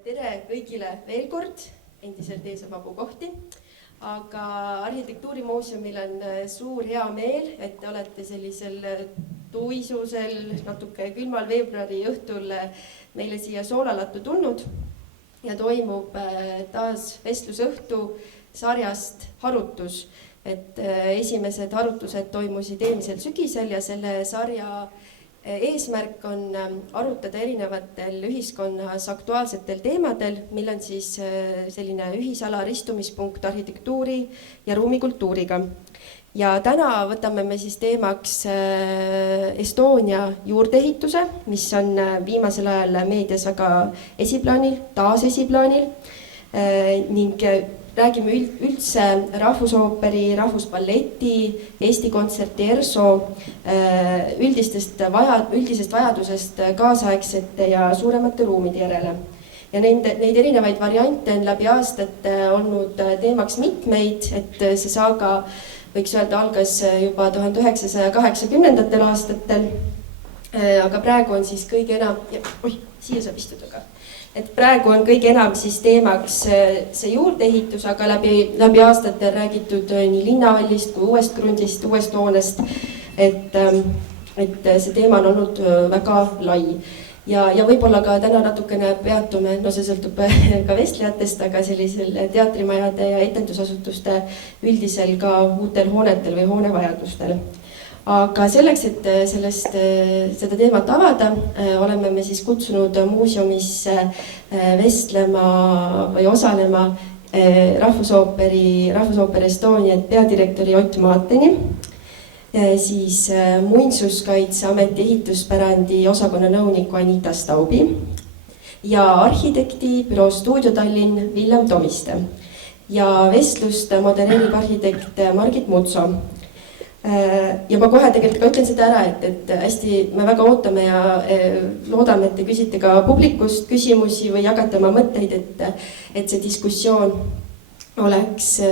Tere kõigile veel kord, endiselt ees on vabu kohti, aga Arhitektuurimuuseumil on suur hea meel, et te olete sellisel tuisusel, natuke külmal veebruari õhtul meile siia Soolalattu tulnud ja toimub taas vestlusõhtu sarjast Harutus. Et esimesed harutused toimusid eelmisel sügisel ja selle sarja eesmärk on arutada erinevatel ühiskonnas aktuaalsetel teemadel, mil on siis selline ühisala ristumispunkt arhitektuuri ja ruumikultuuriga. Ja täna võtame me siis teemaks Estonia juurdeehituse, mis on viimasel ajal meedias aga esiplaanil, taas esiplaanil ning räägime üldse Rahvusooperi, Rahvusballeti, Eesti Kontserti ERSO üldisest vajadusest kaasaegsete ja suuremate ruumide järele. Ja neid erinevaid variante on läbi aastate olnud teemaks mitmeid, et see saaga võiks öelda algas juba 1980. aastatel, aga praegu on siis kõige enam, siia saab istuda ka. Et praegu on kõige enam siis teemaks see juurdeehitus, aga läbi aastate räägitud nii linnahallist kui uuest krundist, uuest hoonest, et see teema on olnud väga lai. Ja võib-olla ka täna natukene peatume, see sõltub ka vestlejatest, aga sellisel teatrimajade ja etendusasutuste üldisel ka uutel hoonetel või hoonevajadustel. Aga selleks, et seda teemat avada, oleme me siis kutsunud muuseumisse vestlema või osalema Rahvusooper Estonia peadirektori Ott Maateni, siis Muinsuskaitseameti ehituspärandi osakonna nõuniku Anita Staubi ja arhitekti büroo Stuudio Tallinn Villem Tomiste ja vestlust modereerib arhitekt Margit Mutso. Ja ma kohe tegelikult ka ütlen seda ära, et hästi me väga ootame ja loodame, et te küsite ka publikust küsimusi või jagate oma mõtteid, et see diskussioon oleks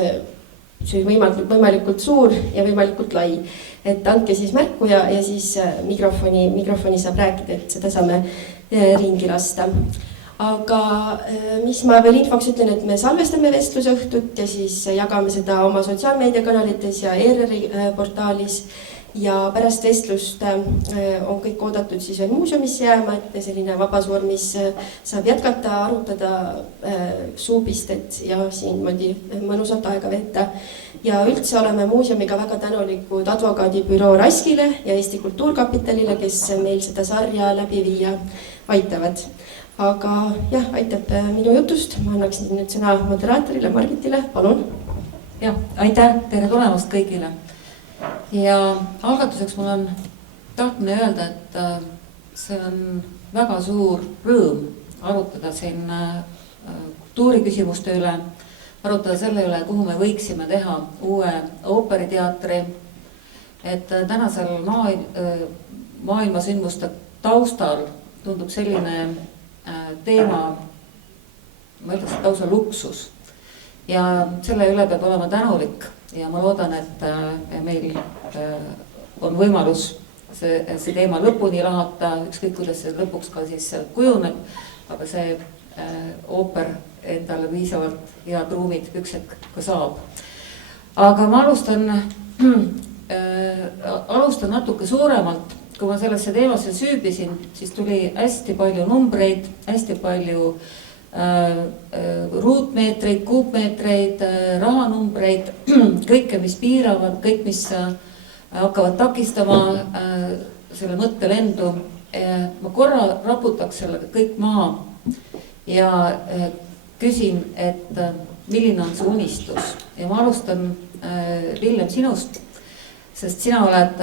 võimalikult suur ja võimalikult lai. Et andke siis märku ja siis mikrofoni saab rääkida, et seda saame ringi lasta. Aga mis ma veel infoks ütlen, et me salvestame vestlusõhtut ja siis jagame seda oma sotsiaalmeediakanalites ja ERR-i portaalis ja pärast vestlust on kõik oodatud siis veel muuseumisse jääma, et selline vabas vormis saab jätkata, arutada suupistet ja siin mõnusalt aega veeta. Ja üldse oleme muuseumiga väga tänulikud advokaadibüroo Raskile ja Eesti Kultuurkapitalile, kes meil seda sarja läbi viia aitavad. Aga jah, aitab minu jutust. Ma annaksin nüüd sõna moderaatorile Margitile, palun. Ja, aitäh, tere tulemast kõigile. Ja algatuseks mul on tahtmine öelda, et see on väga suur rõõm arutada siin kultuuriküsimuste üle, arutada selle üle, kuhu me võiksime teha uue ooperiteatri, et tänasel maailmasündmuste taustal tundub selline teema, ma ütleks, et lausa luksus ja selle üle peab olema tänulik ja ma loodan, et meil on võimalus see teema lõpuni lahata, ükskõik kuidas see lõpuks ka siis kujuneb, aga see ooper endale viisavalt head ruumid üks hetk ka saab. Aga ma alustan natuke suuremalt. Kui ma sellesse teemasse süübisin, siis tuli hästi palju numbreid, hästi palju ruutmeetreid, kuupmeetreid, rahanumbreid, kõike, mis piiravad, kõik, mis hakkavad takistama selle mõttelendu. Ma korra raputaks selle kõik maha ja küsin, et milline on see unistus. Ja ma alustan Villem sinust. Sest sina oled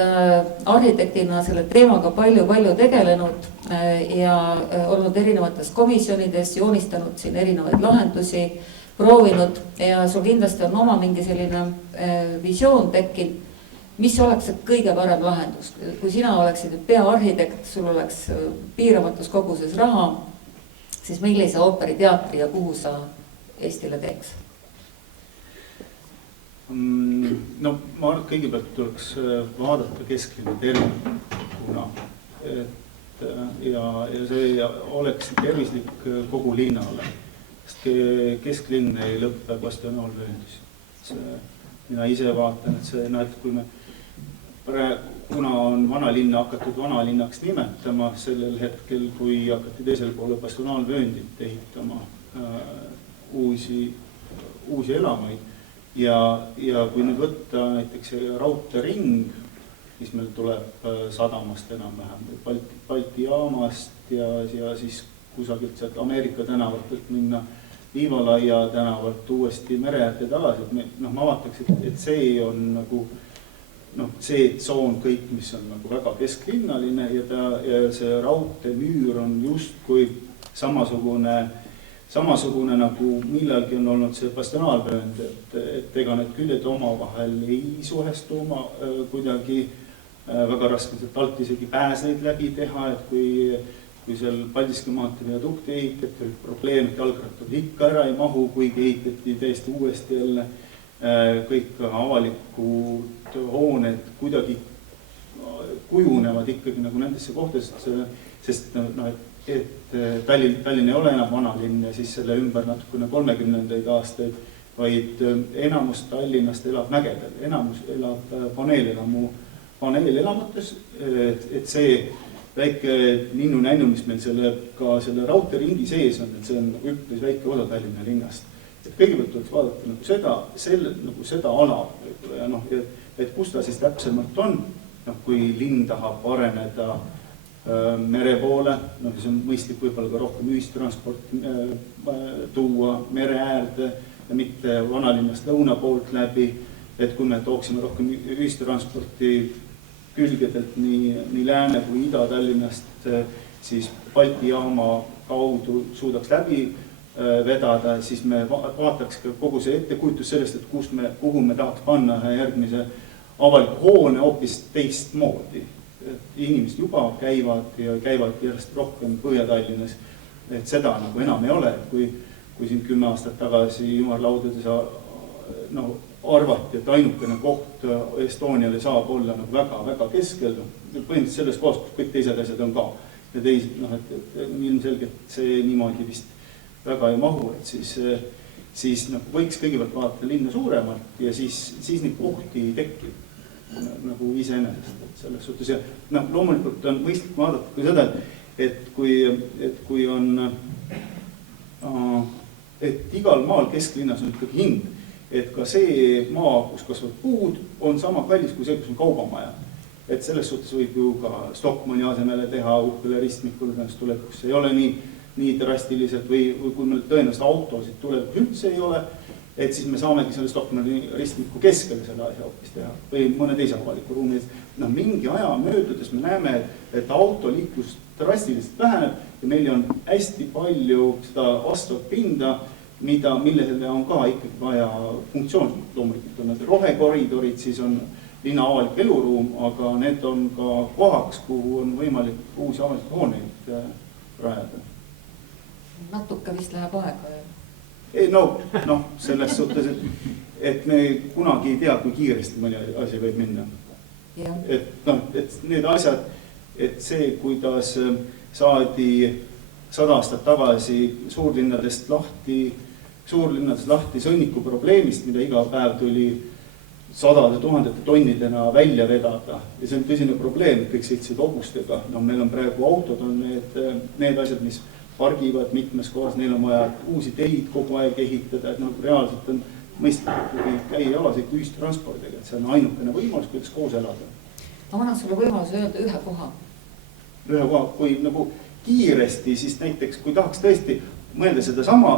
arhitektina selle teemaga palju tegelenud ja olnud erinevates komisjonides, joonistanud siin erinevaid lahendusi, proovinud ja sul kindlasti on oma mingi selline visioon tekkinud, mis oleks see kõige parem lahendus. Kui sina oleksid peaarhitekt, sul oleks piiramatus koguses raha, siis millise ooperiteatri ja kuhu sa Eestile teeks? No ma arvan, et kõigepealt tuleks vaadata kesklinna tervikuna, et ja see oleks tervislik kogu linnale. Sest kesklinn ei lõppe bastionaalvööndis. Mina ise vaatan, et see, et kui me kuna on vanalinna hakatud vanalinnaks nimetama sellel hetkel, kui hakati teisel poole bastionaalvööndit ehitama uusi elamaid. Ja kui nüüd võtta näiteks raudteering, mis meil tuleb sadamast enam-vähem, Balti jaamast ja siis kusagilt sealt Ameerika tänavatelt minna Liivalaia tänavalt uuesti mere äärde tagasi, et ma vaataks, et see on nagu see tsoon kõik, mis on nagu väga kesklinnaline ja see raudteemüür on justkui samasugune nagu millalgi on olnud see bastionaalvöönd, et ega need küljed omavahel ei suhestu kuidagi, väga raske on sealt alt isegi pääseid läbi teha, et kui seal Paldiski maantee viadukti ehitati, oli probleem, et jalgrattad ikka ära ei mahu, kuigi ehitati täiesti uuesti jälle kõik avalikud hooned kuidagi kujunevad ikkagi nagu nendesse kohtadesse, sest et Tallinn ei ole enam vanalinn ja siis selle ümber natukene 30. aastaid, vaid enamus Tallinnast elab mägedel, enamus elab paneelelamutes, et see väike ninnu-nännu, mis meil selle raudteeringi sees on, et see on üpris väike osa Tallinna linnast. Et kõigepealt tuleks vaadata seda ala ja et kus ta siis täpsemalt on, kui linn tahab areneda mere poole, siis on mõistlik võib-olla ka rohkem ühistransport tuua mere äärde ja mitte vanalinnast lõuna poolt läbi, et kui me tooksime rohkem ühistransporti külgedelt nii Lääne kui Ida-Tallinnast, siis Balti jaama kaudu suudaks läbi vedada, siis me vaataks ka kogu see ettekujutus sellest, et kuhu me tahaks panna järgmise avaliku hoone hoopis teistmoodi. Inimesed juba käivad järjest rohkem Põhja-Tallinnas, et seda nagu enam ei ole, kui siin 10 aastat tagasi ümarlaudades arvati, et ainukene koht Estoniale saab olla väga keskel, põhimõtteliselt selles kohas, kus kõik teised asjad on ka. Ja et ilmselgelt see niimoodi vist väga ei mahu, et siis võiks kõigepealt vaadata linna suuremalt ja siis neid kohti tekib nagu iseenesest, et selles suhtes. Ja loomulikult on mõistlik vaadata ka seda, et kui on, et igal maal kesklinnas on ikkagi hind, et ka see maa, kus kasvavad puud, on sama kallis kui see, kus on kaubamaja. Et selles suhtes võib ju ka Stockmanni asemele teha uhkele ristmikule, tulevikus ei ole nii drastiliselt või kui meil tõenäoliselt autosid tulevikus üldse ei ole, et siis me saamegi selle Stockmanni ristmiku keskele selle asja hoopis teha või mõne teise avaliku ruumi. Mingi aja möödudes me näeme, et autoliiklus drastiliselt väheneb ja meil on hästi palju seda vastavat pinda, millele on ka ikkagi vaja funktsioon. Loomulikult on need rohekoridorid, siis on linna avalik eluruum, aga need on ka kohaks, kuhu on võimalik uusi avalikke hooneid rajada. Natuke vist läheb aega. Ei, selles suhtes, et me kunagi ei tea, kui kiiresti mõni asi võib minna. Et need asjad, et see, kuidas saadi 100 aastat tagasi suurlinnadest lahti sõnniku probleemist, mida iga päev tuli sadade tuhandete tonnidena välja vedada. Ja see on tõsine probleem, et kõik sõitsid hobustega. Meil on praegu autod, on need asjad, mis pargivad mitmes kohas, neil on vaja uusi teid kogu aeg ehitada, et reaalselt on mõistlik käia jalasõit ühistranspordiga, et see on ainukene võimalus, kuidas koos elada. Ma annan sulle võimaluse öelda ühe koha. Ühe koha, kui kiiresti, siis näiteks, kui tahaks tõesti mõelda seda sama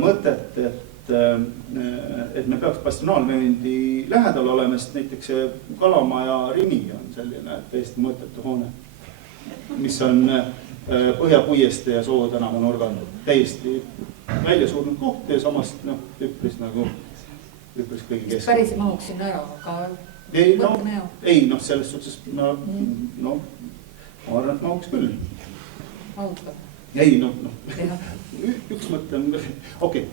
mõtet, et me peaks bastionaalvööndi lähedal olema, sest näiteks Kalamaja Rimi on selline täiesti mõttetu hoone, mis on Põhjapuieste ja Soo tänava nurgal täiesti välja surnud koht ja samas üpris kõigi keskel. Päris ei mahuks sinna ära, aga ei, selles suhtes ma arvan, et mahuks küll. Mahud ka? Ei, üks mõte on, okei,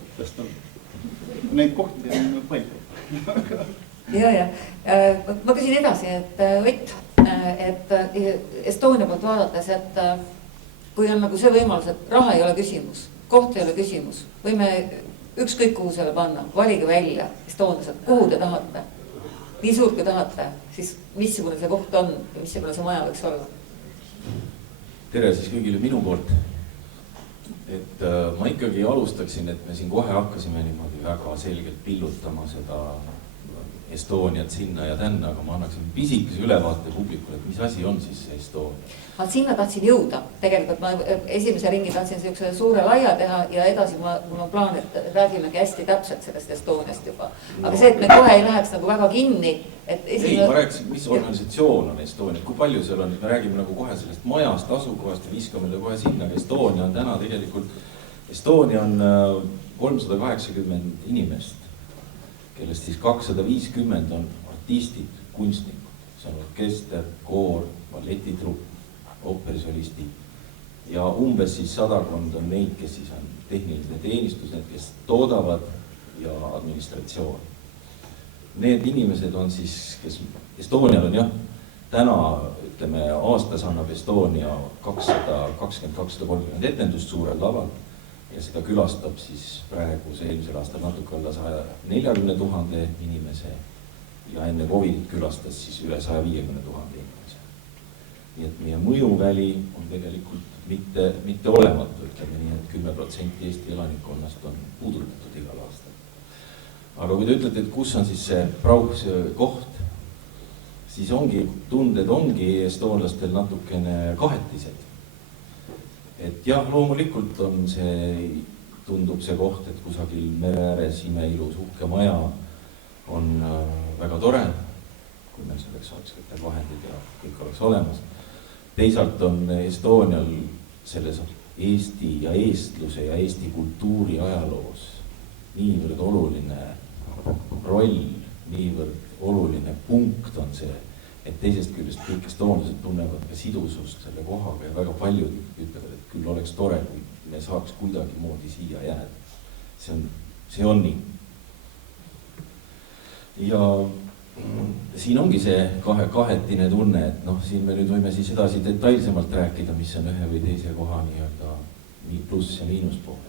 neid kohti on palju. Ja. Ma küsin edasi, et Ott, et Estonia poolt vaadates, et kui on nagu see võimalus, et raha ei ole küsimus, koht ei ole küsimus, võime ükskõik kuhu selle panna, valige välja estoonlased, kuhu te tahate, nii suurt kui tahate, siis missugune see koht on ja missugune see maja võiks olla. Tere siis kõigile minu poolt. Et ma ikkagi alustaksin, et me siin kohe hakkasime niimoodi väga selgelt pillutama seda Estoniat sinna ja tänna, aga ma annaksin pisikese ülevaate publikule, et mis asi on siis see Estonia. Ma sinna tahtsin jõuda, tegelikult ma esimese ringi tahtsin siukse suure laia teha ja edasi mul on plaan, et räägimegi hästi täpselt sellest Estoniast juba. Aga see, et me kohe ei läheks nagu väga kinni, et ei, ma rääkisin, mis organisatsioon on Estonia, kui palju seal on, me räägime nagu kohe sellest majast, asukohast ja viskame kohe sinna, aga Estonia on täna tegelikult, Estonia on 380 inimest, kellest siis 250 on artistid, kunstnikud, see on orkester, koor, balletitrupp, ooperisolistid ja umbes siis 100 on neid, kes siis on tehniline teenistus, need, kes toodavad ja administratsioon. Need inimesed on siis, kes Estonial on jah, täna ütleme aastas annab Estonia 220-230 etendust suurel laval ja seda külastab siis praegu see eelmisel aastal natuke alla 140 000 inimese ja enne Covidit külastas siis üle 150 000 inimese. Nii et meie mõjuväli on tegelikult mitte olematu, ütleme nii, et 10% Eesti elanikkonnast on puudutatud igal aastal. Aga kui te ütlete, et kus on siis see Prauhs koht, siis tunded ongi estoonlastel natukene kahetised. Et jah, loomulikult on tundub see koht, et kusagil mere ääres imeilus uhke maja on väga tore, kui meil selleks oleks kõik vahendid ja kõik oleks olemas. Teisalt on Estonial selles Eesti ja eestluse ja Eesti kultuuri ajaloos niivõrd oluline roll, niivõrd oluline punkt on see, et teisest küljest kõik estoonlased tunnevad ka sidusust selle kohaga ja väga paljud ütlevad, et küll oleks tore, kui me saaks kuidagi moodi siia jääda. See on nii. Ja siin ongi see kahetine tunne, et siin me nüüd võime siis edasi detailsemalt rääkida, mis on ühe või teise koha nii pluss ja miinus pool.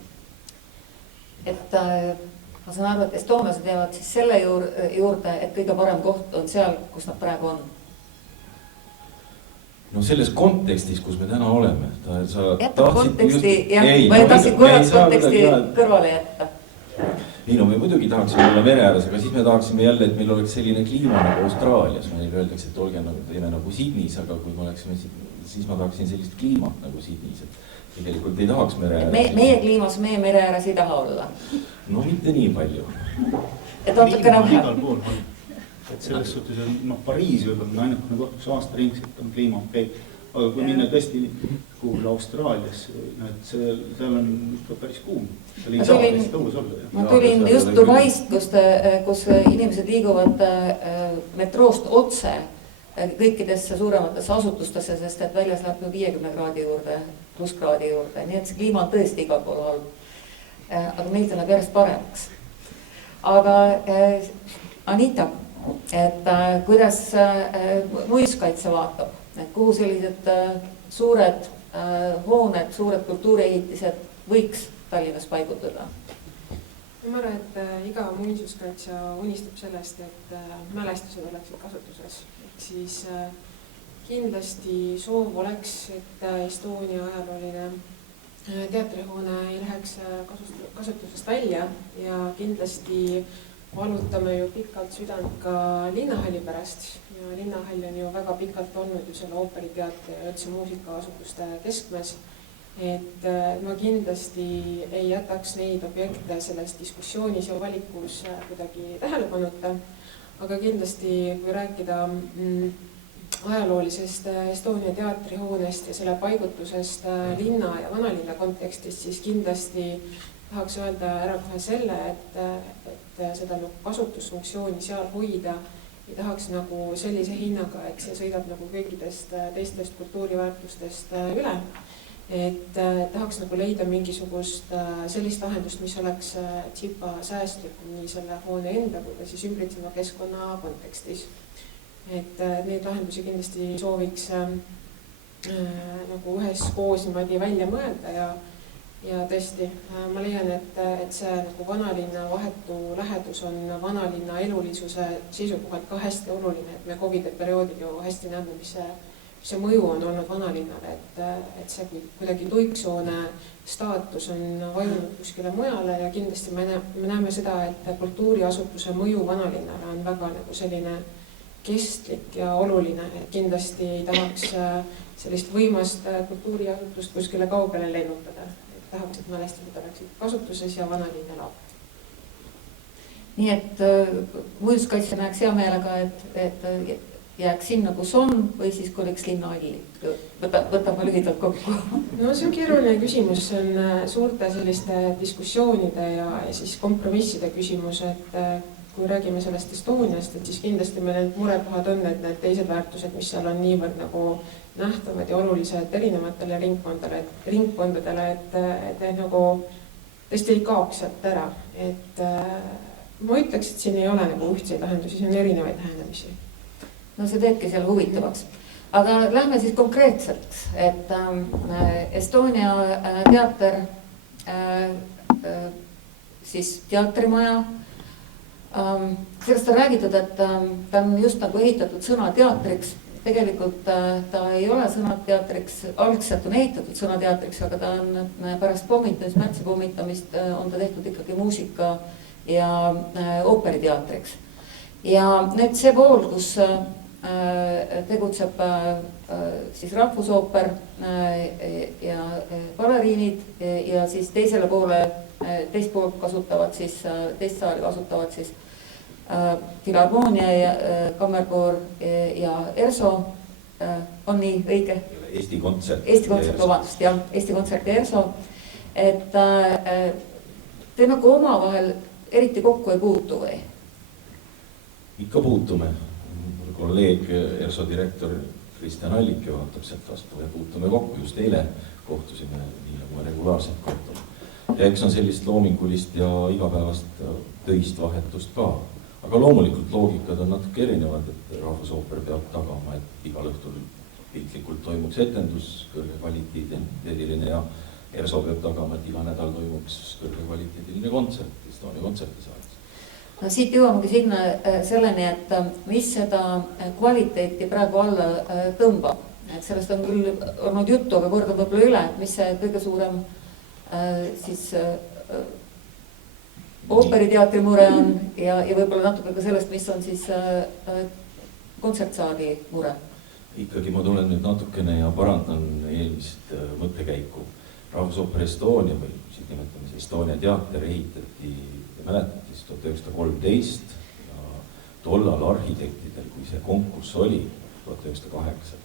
Et ma saan aru, et estoonlased jäävad siis selle juurde, et kõige parem koht on seal, kus nad praegu on. No selles kontekstis, kus me täna oleme. Jätta konteksti, ma tahtsin korraks konteksti kõrvale jätta. Ei no me muidugi tahaksime olla mere ääres, aga siis me tahaksime jälle, et meil oleks selline kliima nagu Austraalias. Meil öeldakse, et olge teeme nagu Sydneys, aga kui me oleksime, siis ma tahaksin sellist kliimat nagu Sydneys, et tegelikult ei tahaks mere ääres. Meie kliimas, meie mere ääres ei taha olla. No mitte nii palju. Et natuke igal pool on. Et selles suhtes on Pariis võib-olla ainult nagu aasta ringselt on kliima okei. Aga kui minna tõesti kuhul Austraalias, et seal on ikka päris kuum. Ma tulin just Dubaist, kus inimesed liiguvad metroost otse kõikidesse suurematesse asutustesse, sest et väljas läheb 50 kraadi juurde, plusskraadi juurde. Nii et see kliima on tõesti igal pool halb. Aga meil ta läheb järjest paremaks. Aga Anita, et kuidas muinsuskaitse vaatab, et kuhu sellised suured hooned, suured kultuuriehitised võiks Tallinnas paigutada? Ma arvan, et iga muinsuskaitsja unistab sellest, et mälestused oleksid kasutuses. Ehk siis kindlasti soov oleks, et Estonia ajalooline teatrihoone ei läheks kasutusest välja ja kindlasti valutame ju pikalt südant ka linnahalli pärast ja linnahall on ju väga pikalt olnud ju selle ooperiteatri ja üldse muusikaasutuste keskmes. Et ma kindlasti ei jätaks neid objekte selles diskussioonis ja valikus kuidagi tähelepanuta, aga kindlasti kui rääkida ajaloolisest Estonia teatrihoonest ja selle paigutusest linna ja vanalinna kontekstist, siis kindlasti tahaks öelda ära kohe selle, et seda kasutusfunktsiooni seal hoida ei tahaks nagu sellise hinnaga, et see sõidab nagu kõigidest teistest kultuuriväärtustest üle. Et tahaks nagu leida mingisugust sellist lahendust, mis oleks tsipa säästlikum nii selle hoone enda kui ka siis ümbritseva keskkonna kontekstis. et neid lahendusi kindlasti sooviks nagu üheskoos niimoodi välja mõelda ja tõesti, ma leian, et see nagu vanalinna vahetu lähedus on vanalinna elulisuse seisukohalt ka hästi oluline, et me COVID-i perioodil ju hästi näeme, mis see mõju on olnud vanalinnale, et see kuidagi tuiksoone staatus on vajunud kuskile mujale ja kindlasti me näeme seda, et kultuuriasutuse mõju vanalinnale on väga nagu selline kestlik ja oluline, et kindlasti ei tahaks sellist võimast kultuuriasutust kuskile kaugele lennutada. Et tahaks, et mälestused oleksid kasutuses ja vanalinn elab. Nii et muinsuskaitse näeks hea meelega, et jääks sinna, kus on, või siis koliks linna alli. Võtame lühidalt kokku. No see on keeruline küsimus, see on suurte selliste diskussioonide ja siis kompromisside küsimus, et kui räägime sellest Estoniast, et siis kindlasti meil need murekohad on, et need teised väärtused, mis seal on niivõrd nagu nähtavad ja olulised erinevatele ringkondadele, et nagu tõesti ei kaoks sealt ära. Et ma ütleks, et siin ei ole nagu ühtseid lahendusi, siin on erinevaid lähenemisi. No see teebki seal huvitavaks. Aga lähme siis konkreetselt, et Estonia teater, siis teatrimaja, sellest on räägitud, et ta on just nagu ehitatud sõnateatriks. Tegelikult ta ei ole sõnateatriks, algselt on ehitatud sõnateatriks, aga ta on pärast pommitamist, märtsi pommitamist on ta tehtud ikkagi muusika ja ooperiteatriks. Ja nüüd see pool, kus tegutseb siis rahvusooper ja baleriinid ja siis teisele poole, teist poolt kasutavad siis, teist saali kasutavad siis Filharmoonia ja kammerkoor ja ERSO, on nii õige? Eesti Kontsert. Eesti Kontsert, vabandust, jah, Eesti Kontsert ja ERSO. Et te nagu omavahel eriti kokku ei puutu või? Ikka puutume. Kolleeg ERSO direktor Kristjan Allike vaatab sealt vastu ja puutume kokku. Just eile kohtusime, nii nagu regulaarselt kohtume. Ja eks on sellist loomingulist ja igapäevast töist vahetust ka. Aga loomulikult loogikad on natuke erinevad, et rahvusooper peab tagama, et igal õhtul piltlikult toimuks etendus, kõrge kvaliteediline ja ERSO peab tagama, et iga nädal toimuks kõrge kvaliteediline kontsert Estonia kontsertisaalis. No siit jõuamegi sinna selleni, et mis seda kvaliteeti praegu alla tõmbab. Et sellest on küll olnud juttu, aga korda võib-olla üle, et mis see kõige suurem siis ooperiteatri mure on ja võib-olla natuke ka sellest, mis on siis kontsertsaali mure. Ikkagi ma tulen nüüd natukene ja parandan eelmist mõttekäiku. Rahvusooper Estonia või siis nimetame Estonia teater ehitati, mäletate, 1913 ja tollal arhitektidel, kui see konkurss oli 1908,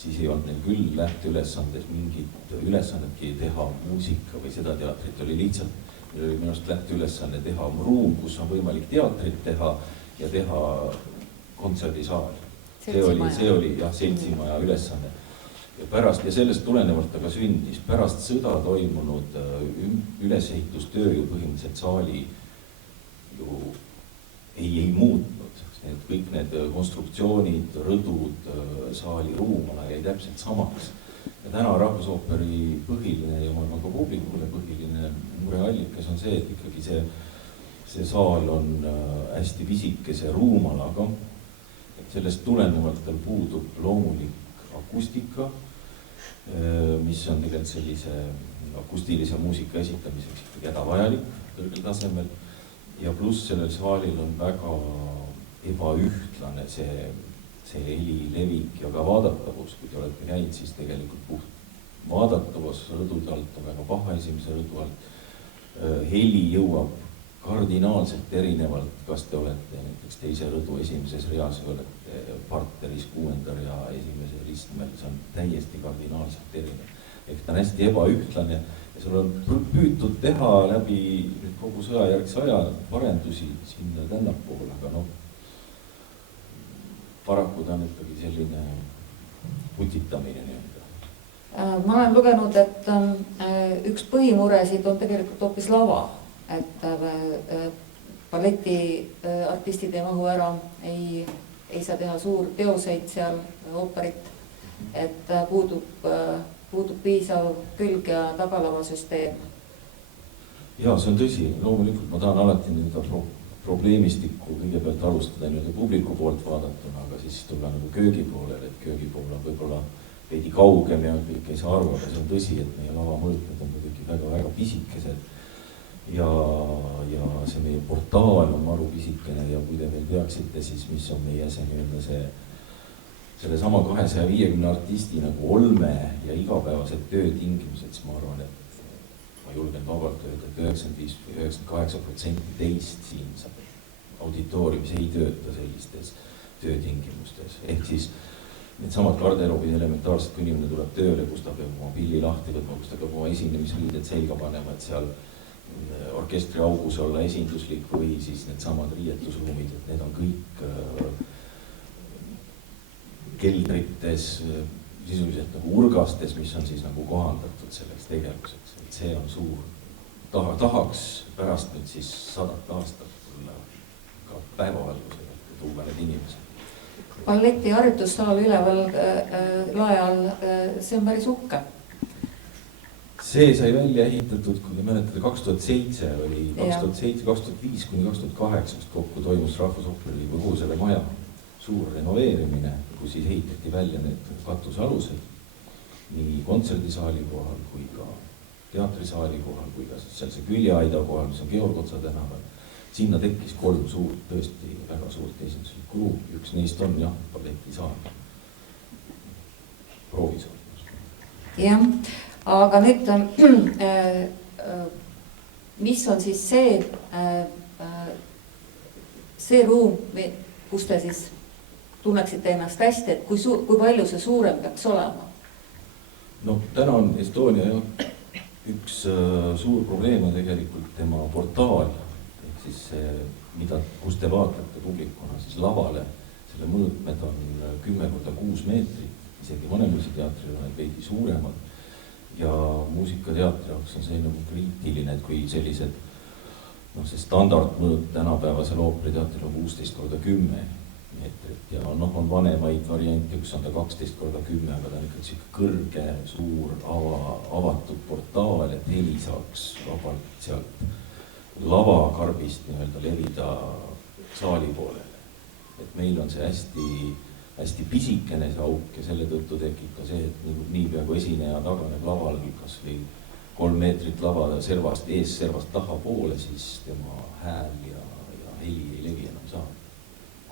siis ei olnud neil küll lähteülesandes mingit ülesannetki teha muusika või seda teatrit, oli lihtsalt minu arust lähteülesanne teha ruum, kus on võimalik teatrit teha ja teha kontserdisaal. See oli jah, seltsimaja ülesanne. Ja sellest tulenevalt aga sündis pärast sõda toimunud ülesehitustöö ju põhimõtteliselt saali ju ei muutnud. Kõik need konstruktsioonid, rõdud, saali ruumala jäi täpselt samaks. Ja täna rahvusooperi põhiline ja ma ka publikule põhiline mureallikas on see, et ikkagi see saal on hästi pisikese ruumalaga. Et sellest tulenevalt tal puudub loomulik akustika, mis on tegelikult sellise akustilise muusika esitamiseks ikkagi hädavajalik kõrgel tasemel. Ja pluss sellel saalil on väga ebaühtlane see heli levik ja ka vaadatavus. Kui te olete käinud, siis tegelikult puht vaadatavus rõdude alt on väga paha esimese rõdu alt. Heli jõuab kardinaalselt erinevalt, kas te olete näiteks teise rõdu esimeses reas või olete partneris 6. ja esimese ristmel, see on täiesti kardinaalselt erinev. Ehk ta on hästi ebaühtlane ja sul on püütud teha läbi kogu sõjajärgse aja parendusi sinna tännapoole, aga paraku ta on ikkagi selline putitamine nii-öelda. Ma olen lugenud, et üks põhimuresid on tegelikult hoopis lava, et balletiartistid ei mahu ära ei ei saa teha suurteoseid seal, ooperit, et puudub piisav külg- ja tagalavasüsteem. Jaa, see on tõsi, loomulikult ma tahan alati probleemistikku kõigepealt alustada publiku poolt vaadatuna, aga siis tulla köögi poolele, et köögi pool on võib-olla veidi kaugem ja kõik ei saa aru, aga see on tõsi, et meie lavamõõtmed on muidugi väga-väga pisikesed ja see meie portaal on maru pisikene ja kui te veel teaksite, siis mis on meie selle sama 250 artisti olme ja igapäevased töötingimused, siis ma arvan, et ma julgen vabalt öelda, et 95-98% teist siin auditooriumis ei tööta sellistes töötingimustes. Ehk siis need samad garderoobid elementaarselt, kui inimene tuleb tööle, kus ta peab oma pilli lahti võtma, kus ta peab oma esinemisriided selga panema, et seal orkestri augus olla esinduslik või siis need samad riietusruumid, et need on kõik keldrites, sisuliselt urgastes, mis on siis kohandatud selleks tegevuseks. Et see on suur. Tahaks pärast nüüd siis 100 aastat tulla ka päevavalgusega, tuua need inimesed. Balleti harjutussaal üleval lae all, see on päris uhke. See sai välja ehitatud, kui te mäletate, 2007 oli 2007, 2005 kuni 2008 kokku toimus Rahvusooperi kogu selle maja suur renoveerimine, kus siis ehitati välja need katusealused nii kontserdisaali kohal kui ka teatrisaali kohal kui ka seal see küljeaida kohal, mis on Georg Otsa tänaval. Sinna tekkis 3 suurt, tõesti väga suurt esinduslikku ruumi. Üks neist on jah, balletisaal. Proovisaal. Jah, aga nüüd, mis on siis see ruum, kus te siis tunneksite ennast hästi, et kui palju see suurem peaks olema? No täna on Estonia üks suur probleem on tegelikult tema portaal, ehk siis see, kus te vaatate publikuna siis lavale, selle mõõtmed on 10x6 meetrit, isegi Vanemuiseteatril on veidi suuremad ja muusikateatri jaoks on see kriitiline, et kui sellised see standardmõõt tänapäevasel ooperiteatril on 16x10 meetrit ja on vanemaid variante, üks on ta 12x10, aga ta on ikka siuke kõrge, suur, avatud portaal, et heli saaks vabalt sealt lavakarbist levida saali poolele. Et meil on see hästi pisikene see auk ja selle tõttu tekib ka see, et niipea kui esineja taganeb laval kas või 3 meetrit lava servast ees, servast taha poole, siis tema hääl ja heli ei levi enam saali.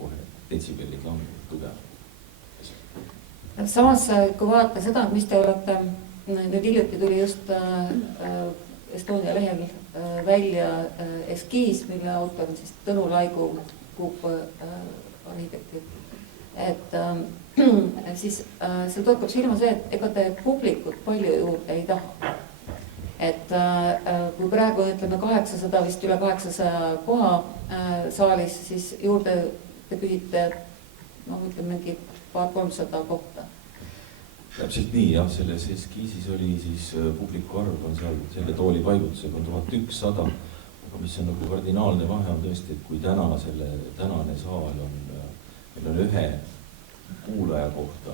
Kohe detsibellid langevad tugev. Samas, kui vaadata seda, mis te olete, nüüd hiljuti tuli just Estonia lehel välja eskiis, mille autor on siis Tõnu Laigu Kuup arhitektid. Et siis seal torkab silma see, et ega te publikut palju juurde ei taha. Et kui praegu ütleme 800, vist üle 800 koha saalis, siis juurde te küsite, ütleme mingi 200-300 kohta. Täpselt nii, jah, selles eskiisis oli siis publiku arv on seal selle tooli paigutusega on 1100, aga mis on kardinaalne vahe on tõesti, et kui tänane saal on, meil on ühe kuulaja kohta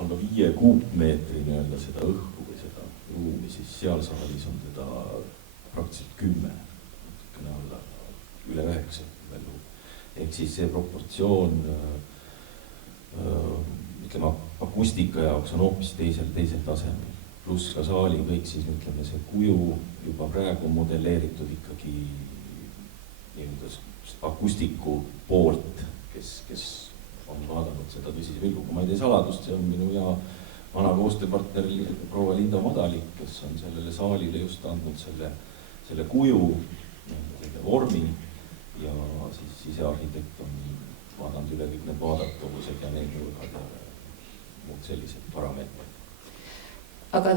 alla 5 kuupmeetri seda õhku või seda ruumi, siis seal saalis on teda praktiliselt 10, alla üle 9 veel. Ehk siis see proportsioon, ütleme, akustika jaoks on hoopis teisel tasemel. Pluss ka saali kõik siis, ütleme, see kuju juba praegu modelleeritud ikkagi akustiku poolt, kes on vaadanud seda tõsise pilguga. Ma ei tee saladust, see on minu hea vana koostööpartner proua Linda Madalik, kes on sellele saalile just andnud selle kuju, selle vormi ja siis sisearhitekt on vaadanud üle kõik need vaadatavused ja need nurgad ja muud sellised parameetrid. Aga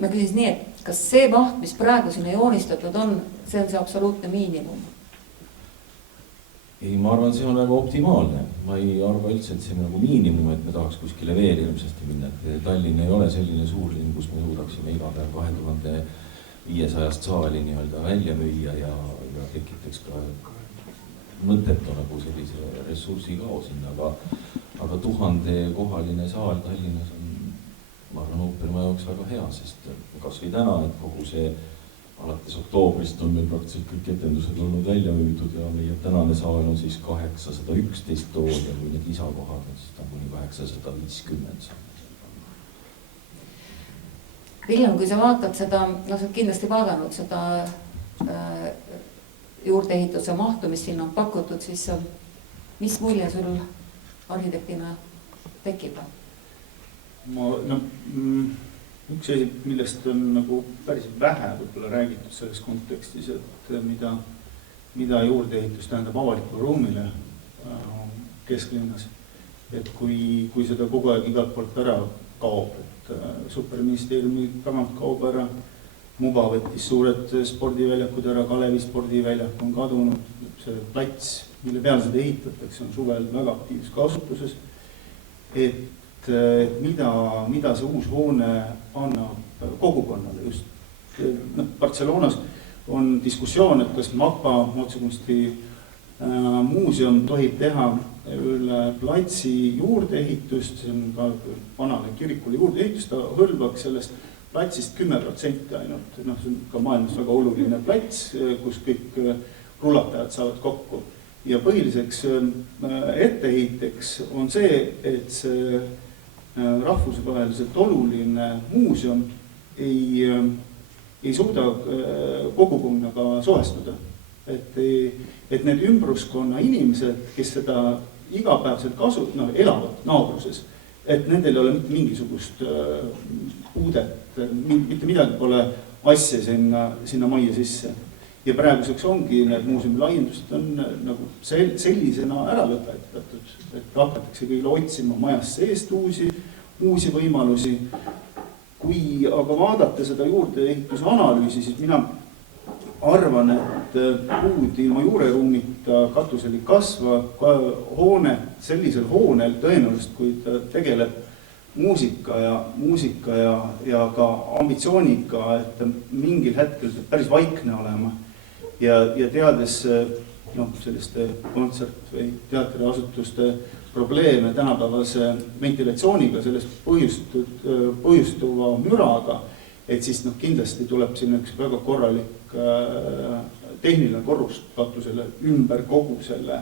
ma küsis nii, et kas see maht, mis praegu sinna joonistatud on, see on see absoluutne miinimum? Ei, ma arvan, see on väga optimaalne. Ma ei arva üldse, et see on miinimum, et me tahaks kuskile veel hirmsasti minna. Tallinn ei ole selline suurlinn, kus me suudaksime iga päev 2500 saali välja müüa ja tekitaks ka mõttetu nagu sellise ressursi kao sinna, aga 1000-kohaline saal Tallinnas on, ma arvan, ooperimaja jaoks väga hea, sest kas või täna, et kogu see alates oktoobrist on meil praktiliselt kõik etendused olnud välja müüdud ja meie tänane saal on siis 811 tool ja kui need lisakohad on, siis ta on kuni 850. Viljan, kui sa vaatad seda, sa oled kindlasti vaadanud seda juurdeehituse mahtu, mis siin on pakutud, siis mis mulje sul arhitektina tekib? Üks asi, millest on nagu päris vähe võib-olla räägitud selles kontekstis, et mida juurdeehitus tähendab avalikule ruumile kesklinnas. Et kui seda kogu aeg igalt poolt ära kaob, et superministeeriumi tagant kaob ära, Muba võttis suured spordiväljakud ära, Kalevi spordiväljak on kadunud, see plats, mille peale seda ehitatakse, on suvel väga aktiivses kasutuses. Et mida see uus hoone annab kogukonnale just. Barcelonas on diskussioon, et kas MAPA, Moodskunsti muuseum tohib teha üle platsi juurdeehitust, see on ka vanale kirikule juurdeehitust, ta hõlvaks sellest platsist 10% ainult. See on ka maailmas väga oluline plats, kus kõik rullatajad saavad kokku. Ja põhiliseks etteheiteks on see, et see rahvusvaheliselt oluline muuseum ei suuda kogukonnaga sohestuda. Et need ümbruskonna inimesed, kes seda igapäevselt elavad naabruses, et nendel ei ole mitte mingisugust uudet, mitte midagi pole asja sinna majja sisse. Ja praeguseks ongi need muuseumi laiendused on nagu sellisena ära lõpetatud, et hakatakse kõigile otsima majast seest uusi võimalusi. Kui aga vaadata seda juurdeehituse analüüsi, siis mina arvan, et puud ilma juureruumita katusel ei kasva hoone, sellisel hoonel tõenäoliselt, kui ta tegeleb muusika ja ka ambitsiooniga, et mingil hetkel päris vaikne olema ja teades selliste kontsert- või teatriasutuste probleeme tänapäevase ventilatsiooniga, sellest põhjustuva müraga, et siis kindlasti tuleb siin üks väga korralik tehniline korrus katusele ümber kogu selle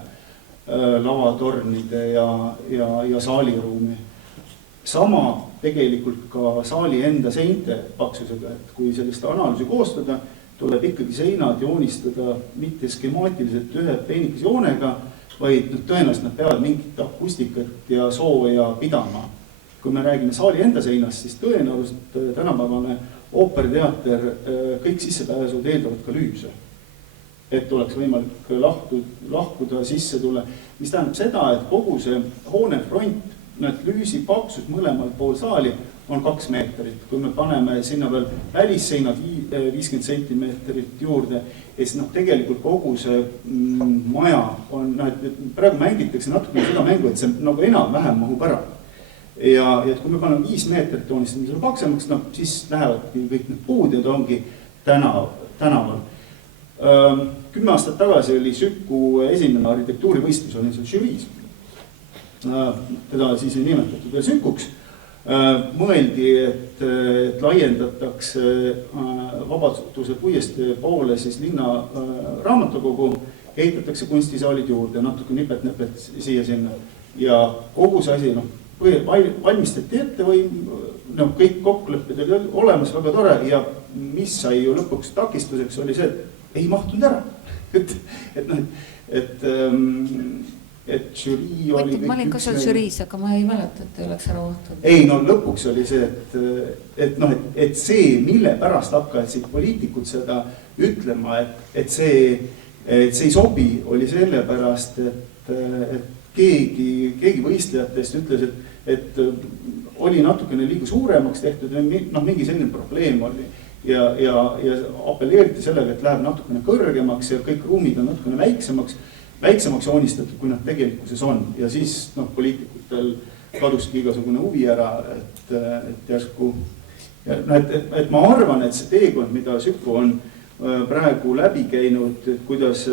lavatornide ja saaliruumi. Sama tegelikult ka saali enda seinte paksusega, et kui sellist analüüsi koostada, tuleb ikkagi seinad joonistada mitte skemaatiliselt ühe peenikese joonega, vaid tõenäoliselt nad peavad mingit akustikat ja sooja pidama. Kui me räägime saali enda seinast, siis tõenäoliselt tänapäevane ooperiteater kõik sissepääsud eeldavad ka lüüse. Et oleks võimalik lahkuda, sisse tulla. Mis tähendab seda, et kogu see hoone front, need lüüsi paksus mõlemal pool saali on 2 meetrit. Kui me paneme sinna veel välisseinad 50 sentimeetrit juurde, siis tegelikult kogu see maja on, praegu mängitakse natuke seda mängu, et see nagu enam-vähem mahub ära. Ja kui me paneme 5 meetrit toonistame selle paksemaks, siis lähevadki kõik need puud ja ta ongi tänaval. 10 aastat tagasi oli Süku esimene arhitektuurivõistlus, oli seal žüriis. Teda siis ei nimetatud veel Sükuks. Mõeldi, et laiendatakse Vabaduse puiestee poole siis linna raamatukogu, ehitatakse kunstisaalid juurde, natuke nipet-nipet siia-sinna. Ja kogu see asi valmistati ette või kõik kokkulepped oli olemas, väga tore. Ja mis sai ju lõpuks takistuseks oli see, et ei mahtunud ära. Et žürii oli... Ma olin ka seal žüriis, aga ma ei mäleta, et ei oleks ära mahtunud. Ei, lõpuks oli see, et see, mille pärast hakkasid poliitikud seda ütlema, et see ei sobi, oli selle pärast, et keegi võistlejatest ütles, et oli natukene liiga suuremaks tehtud, mingi selline probleem oli. Ja apelleeriti sellega, et läheb natukene kõrgemaks ja kõik ruumid on natukene väiksemaks joonistatud, kui nad tegelikkuses on. Ja siis poliitikutel kaduski igasugune huvi ära, et järsku... Et ma arvan, et see teekond, mida Süku on praegu läbi käinud, kuidas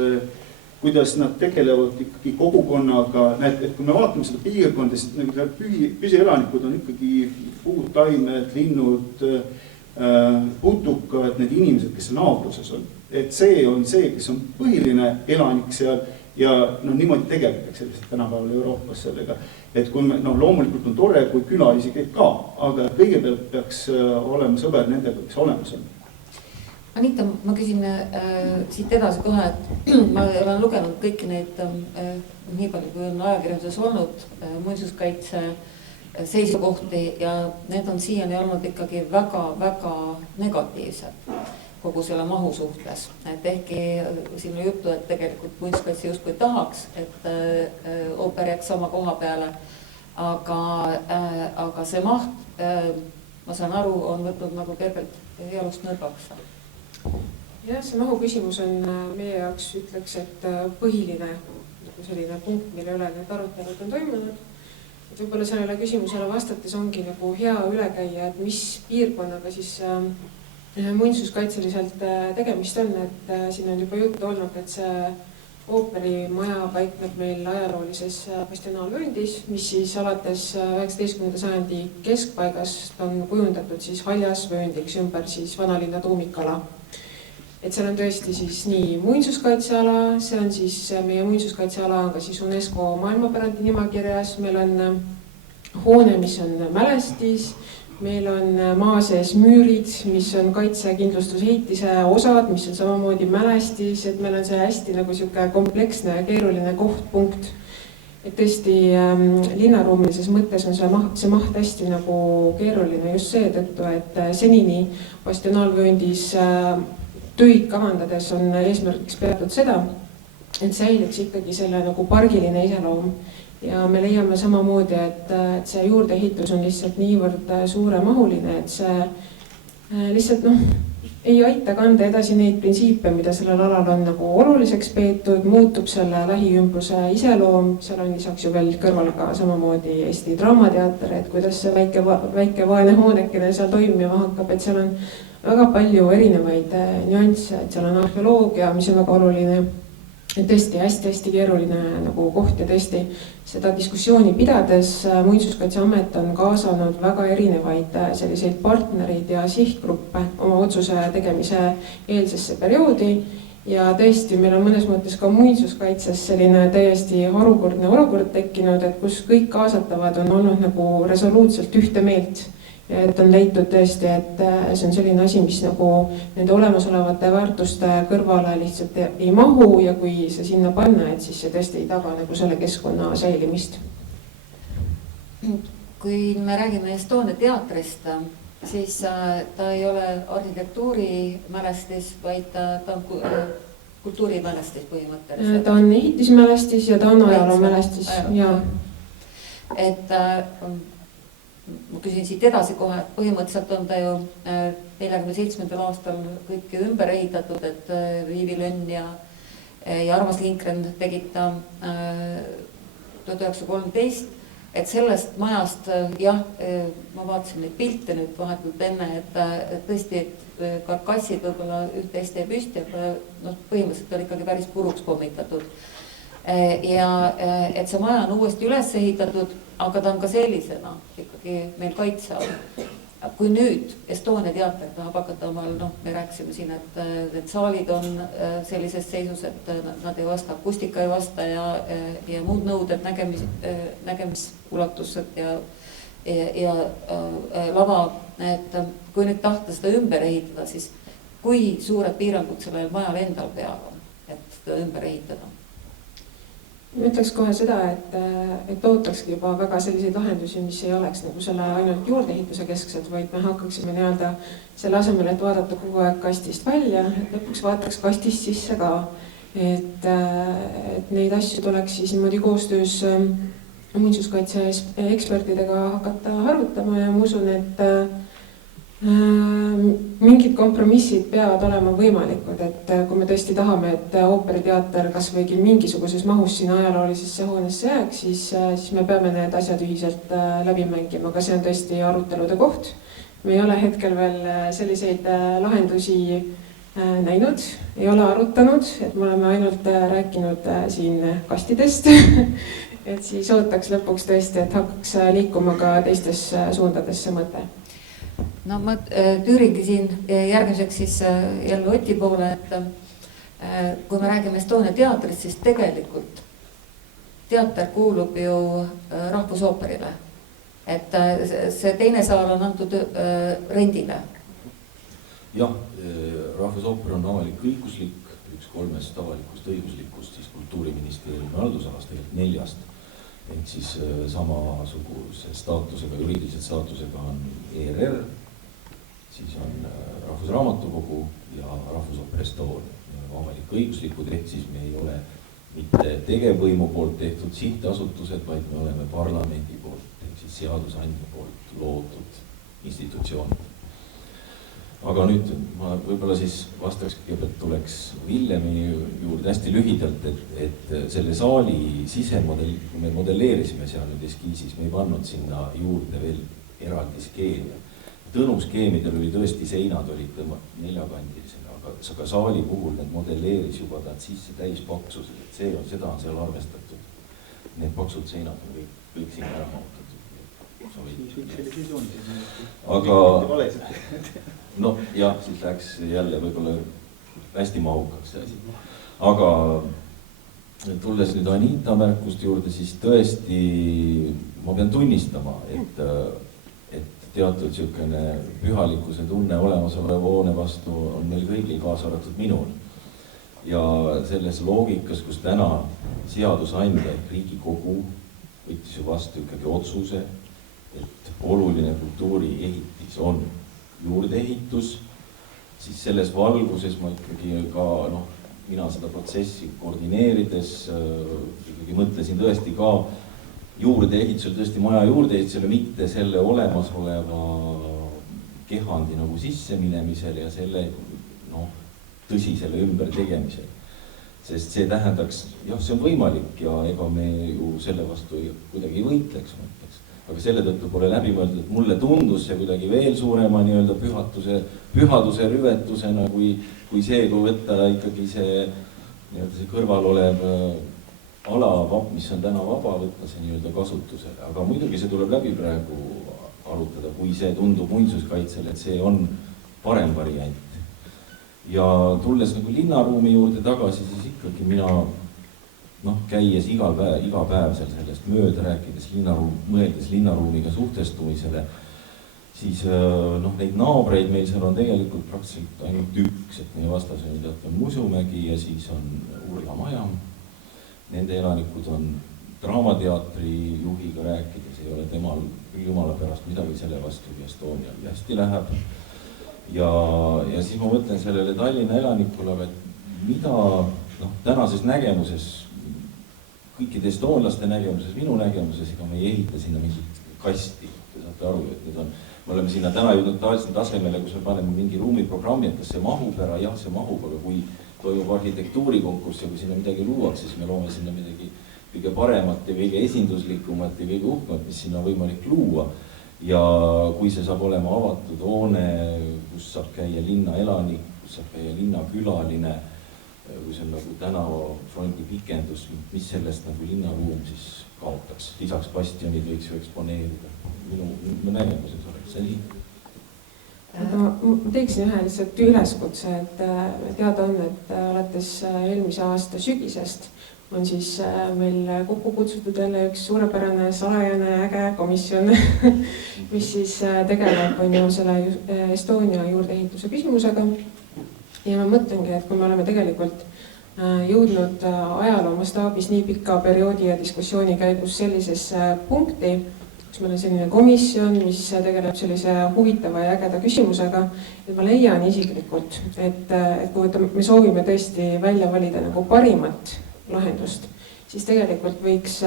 kuidas nad tegelevad ikkagi kogukonnaga, näed, et kui me vaatame seda piirkonda, siis nagu püsielanikud on ikkagi puud, taimed, linnud, putukad, need inimesed, kes naabruses on. Et see on see, kes on põhiline elanik seal ja niimoodi tegeletakse lihtsalt tänapäeval Euroopas sellega. Et kui me, loomulikult on tore, kui külalisi käib ka, aga kõigepealt peaks olema sõber nendega, kes olemas on. Anita, ma küsin siit edasi kohe, et ma olen lugenud kõiki neid, nii palju kui on ajakirjanduses olnud, muinsuskaitse seisukohti ja need on siiani olnud ikkagi väga-väga negatiivsed kogu selle mahu suhtes. Et ehkki siin on juttu, et tegelikult muinsuskaitse justkui tahaks, et ooper jääks sama koha peale, aga see maht, ma saan aru, on võtnud nagu tervelt jalust nõrgaks. Jah, see mahu küsimus on meie jaoks, ütleks, et põhiline selline punkt, mille üle need arutelud on toimunud. Et võib-olla sellele küsimusele vastates ongi nagu hea üle käia, et mis piirkonnaga siis muinsuskaitseliselt tegemist on, et siin on juba juttu olnud, et see ooperimaja paikneb meil ajaloolises bastionaalvööndis, mis siis alates 19. sajandi keskpaigast on kujundatud siis haljasvööndiks ümber siis vanalinna tuumikala. Et seal on tõesti siis nii muinsuskaitseala, see on siis meie muinsuskaitseala on ka siis UNESCO maailmapärandi nimekirjas, meil on hoone, mis on mälestis, meil on maa sees müürid, mis on kaitsekindlustusehitise osad, mis on samamoodi mälestis, et meil on see hästi nagu sihuke kompleksne ja keeruline kohtpunkt. Et tõesti linnaruumilises mõttes on see maht hästi nagu keeruline just seetõttu, et senini bastionaalvööndis töid kavandades on eesmärgiks peatud seda, et säiliks ikkagi selle nagu pargiline iseloom. Ja me leiame samamoodi, et see juurdeehitus on lihtsalt niivõrd suuremahuline, et see lihtsalt ei aita kanda edasi neid printsiipe, mida sellel alal on nagu oluliseks peetud, muutub selle lähiümbruse iseloom, seal on lisaks ju veel kõrval ka samamoodi Eesti Draamateater, et kuidas see väike vaene hoonekene seal toimima hakkab, et seal on väga palju erinevaid nüansse, et seal on arheoloogia, mis on väga oluline, et tõesti hästi-hästi keeruline nagu koht ja tõesti seda diskussiooni pidades Muinsuskaitseamet on kaasanud väga erinevaid selliseid partnereid ja sihtgruppe oma otsuse tegemise eelsesse perioodi ja tõesti meil on mõnes mõttes ka muinsuskaitses selline täiesti harukordne olukord tekkinud, et kus kõik kaasatavad on olnud nagu resoluutselt ühte meelt. Ja et on leitud tõesti, et see on selline asi, mis nagu nende olemasolevate väärtuste kõrvale lihtsalt ei mahu ja kui see sinna panna, et siis see tõesti ei taga nagu selle keskkonna säilimist. Kui me räägime Estonia teatrist, siis ta ei ole arhitektuurimälestis, vaid ta on kultuurimälestis põhimõtteliselt. Ta on ehitismälestis ja ta on ajaloomälestis. Et ma küsin siit edasi kohe, et põhimõtteliselt on ta ju 47. aastal kõik ümber ehitatud, et Viivi Lönn ja Armas Lindgren tegid ta 1913, et sellest majast, jah, ma vaatasin neid pilte nüüd vahetult enne, et tõesti karkassid võib-olla üht-teist ei püsti, aga põhimõtteliselt oli ikkagi päris puruks pommitatud. Ja et see maja on uuesti üles ehitatud, aga ta on ka sellisena ikkagi meil kaitse all. Kui nüüd Estonia teater tahab hakata omal, me rääkisime siin, et saalid on sellises seisus, et nad ei vasta, akustika ei vasta ja muud nõuded, nägemisulatused ja lava, et kui nüüd tahta seda ümber ehitada, siis kui suured piirangud sellel majal endal peal on, et seda ümber ehitada? Ma ütleks kohe seda, et ootakski juba väga selliseid lahendusi, mis ei oleks nagu selle ainult juurdeehituse kesksed, vaid me hakkaksime nii-öelda selle asemel, et vaadata kogu aeg kastist välja, et lõpuks vaataks kastist sisse ka. Et neid asju tuleks siis niimoodi koostöös muinsuskaitse ekspertidega hakata arutama ja ma usun, et mingid kompromissid peavad olema võimalikud, et kui me tõesti tahame, et ooperiteater kas võigi mingisuguses mahus sinna ajaloolisesse hoonesse jääks, siis me peame need asjad ühiselt läbi mängima, aga see on tõesti arutelude koht. Me ei ole hetkel veel selliseid lahendusi näinud, ei ole arutanud, et me oleme ainult rääkinud siin kastidest et siis ootaks lõpuks tõesti, et hakkaks liikuma ka teistes suundades see mõte. No ma tüüringi siin järgmiseks siis jälle Oti poole, et kui me räägime Estonia teatrist, siis tegelikult teater kuulub ju Rahvusooperile. Et see teine saal on antud rendile. Jah, Rahvusooper on avalik-õiguslik, üks 3 avalikust õiguslikust siis Kultuuriministeeriumi haldusalast, tegelikult 4. Ehk siis samasuguse staatusega, juriidilise staatusega on ERR, siis on Rahvusraamatukogu ja Rahvusooper Estonia. Avalik-õiguslikud, ehk siis me ei ole mitte tegevvõimu poolt tehtud sihtasutused, vaid me oleme parlamendi poolt, ehk siis seadusandja poolt loodud institutsioonid. Aga nüüd ma võib-olla siis vastaks, kõigepealt tuleks Villemi juurde hästi lühidalt, et selle saali sisemodel, kui me modelleerisime seal nüüd eskiisis, me ei pannud sinna juurde veel eraldi skeemi. Tõnu skeemidel oli tõesti seinad olid neljakandilisena, aga saali puhul need modelleeris juba ta sisse täispaksused, et seda on seal arvestatud. Need paksud seinad on kõik sinna ära mautatud. Aga no jah, siis läks jälle võib-olla hästi mahukaks see asi. Aga tulles nüüd Anita märkust juurde, siis tõesti ma pean tunnistama, et teatud niisugune pühalikkuse tunne olemasoleva hoone vastu on meil kõigil, kaasa arvatud minul. Ja selles loogikas, kus täna seadusandja Riigikogu võttis ju vastu ikkagi otsuse, et oluline kultuuriehitis on juurdeehitus, siis selles valguses ma ikkagi ka, mina seda protsessi koordineerides ikkagi mõtlesin tõesti ka juurdeehitusel, tõesti maja juurdeehitusele, mitte selle olemasoleva kehandi nagu sisseminemisel ja selle tõsisele ümber tegemisel. Sest see tähendaks, jah, see on võimalik ja ega me ju selle vastu kuidagi ei võitleks, mõtleks. Aga selle tõttu pole läbi mõeldud, et mulle tundus see kuidagi veel suurema nii-öelda pühaduse rüvetusena kui see, kui võtta ikkagi see kõrval olev ala, mis on täna vaba, võtta see nii-öelda kasutusele. Aga muidugi see tuleb läbi praegu arutada, kui see tundub muinsuskaitsele, et see on parem variant. Ja tulles nagu linnaruumi juurde tagasi, siis ikkagi mina käies iga päev sellest mööda rääkides, mõeldes linnaruumiga suhtestumisele, siis neid naabreid meil seal on tegelikult praktiliselt ainult üks, et meie vastas on Musumägi ja siis on Urla maja. Nende elanikud on Draamateatri juhiga rääkides, ei ole temal jumala pärast midagi selle vastu, kui Estonial hästi läheb. Ja siis ma mõtlen sellele Tallinna elanikule, aga mida tänases nägemuses, kõikide estoonlaste nägemuses, minu nägemuses, ega me ei ehita sinna mingit kasti. Te saate aru, et me oleme sinna täna jõudnud tasemele, kus me paneme mingi ruumiprogrammi, et kas see mahub ära, jah, see mahub, aga kui toimub arhitektuurikonkurss ja kui sinna midagi luuakse, siis me loome sinna midagi kõige paremat ja kõige esinduslikumat ja kõige uhkemat, mis sinna on võimalik luua. Ja kui see saab olema avatud hoone, kus saab käia linna elanik, kus saab käia linna külaline, kui see on nagu tänavafronti pikendus, mis sellest nagu linnaruum siis kaotaks. Lisaks bastionid võiks ju eksponeerida. Minu nägemuses oleks see nii. Aga ma teeksin ühe lihtsalt üleskutse, et teada on, et alates eelmise aasta sügisest on siis meil kokku kutsutud jälle üks suurepärane salajane äge komisjon, mis siis tegeleb selle Estonia juurdeehituse küsimusega. Ja ma mõtlengi, et kui me oleme tegelikult jõudnud ajaloo mastaabis nii pika perioodi ja diskussiooni käigus sellisesse punkti, kus meil on selline komisjon, mis tegeleb sellise huvitava ja ägeda küsimusega, et ma leian isiklikult, et kui me soovime tõesti välja valida nagu parimat lahendust, siis tegelikult võiks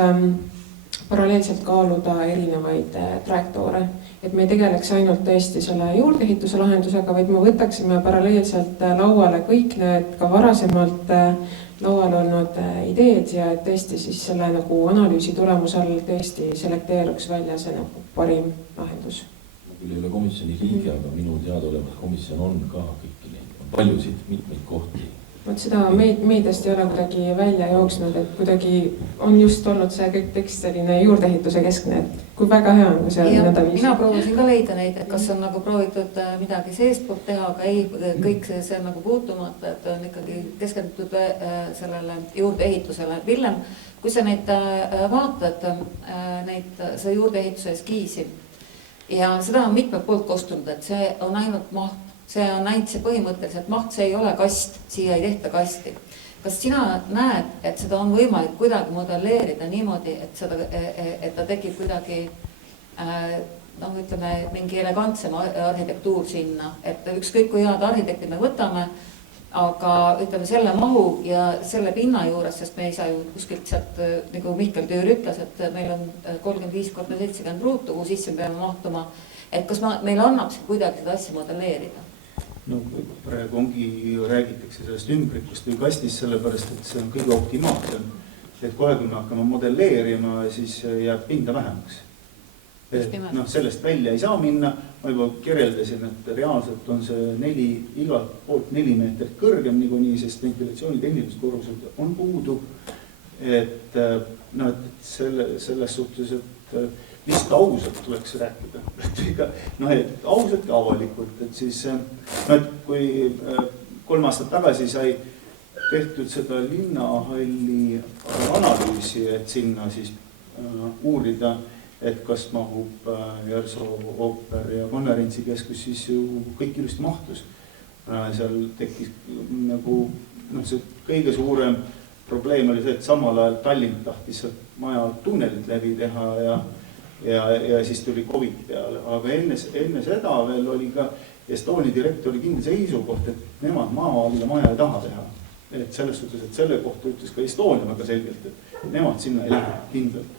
paralleelselt kaaluda erinevaid trajektoore. Et me ei tegeleks ainult tõesti selle juurdeehituse lahendusega, vaid me võtaksime paralleelselt lauale kõik need ka varasemalt laual olnud ideed ja tõesti siis selle nagu analüüsi tulemusel tõesti selekteeruks välja see nagu parim lahendus. Küll ei ole komisjoni liige, aga minu teadaolevalt komisjon on ka kõiki neid mitmeid kohti. vot seda meediast ei ole kuidagi välja jooksnud, et kuidagi on just olnud see kõik tekst selline juurdeehituse keskne, et kui väga hea on, kui see on nõnda viis. mina proovisin ka leida neid, et kas on nagu proovitud midagi seestpoolt teha, aga ei, kõik see on nagu puutumata, et on ikkagi keskendutud sellele juurdeehitusele. Villem, kui sa neid vaatad, seda juurdeehituse eskiisi ja seda on mitmelt poolt kostunud, et see on ainult maht. See on ainult see põhimõtteliselt maht, see ei ole kast, siia ei tehta kasti. Kas sina näed, et seda on võimalik kuidagi modelleerida niimoodi, et ta tekib kuidagi, ütleme, mingi elegantsem arhitektuur sinna, et ükskõik kui head arhitekti me võtame, aga ütleme selle mahu ja selle pinna juures, sest me ei saa ju kuskilt sealt, nagu Mihkel Tüür ütles, et meil on 35 × 70 ruutu, kuhu sisse peame mahtuma, et kas meil annab see kuidagi seda asja modelleerida? No praegu ongi, räägitakse sellest ümbrikust või kastist, sellepärast, et see on kõige optimaalsem. Et kohe, kui me hakkame modelleerima, siis jääb pinda vähemaks. Sellest välja ei saa minna. Ma juba kirjeldasin, et reaalselt on see igalt poolt 4 meetrit kõrgem niikuinii, sest ventilatsiooni tehnilised korrused on puudu. Et selles suhtes, et vist ausalt tuleks rääkida. Et ausalt ja avalikult, et siis, et kui 3 aastat tagasi sai tehtud seda linnahalli analüüsi, et sinna siis uurida, et kas mahub Järsoo ooper ja konverentsikeskus, siis ju kõik ilusti mahtus. Seal tekkis nagu, see kõige suurem probleem oli see, et samal ajal Tallinn tahtis maja tunnelit läbi teha ja siis tuli COVID peale, aga enne seda veel oli ka Estonia direktori kindel seisukoht, et nemad maa alla maja ei taha teha. Et selles suhtes, et selle kohta ütles ka Estonia väga selgelt, et nemad sinna ei lähe kindlalt.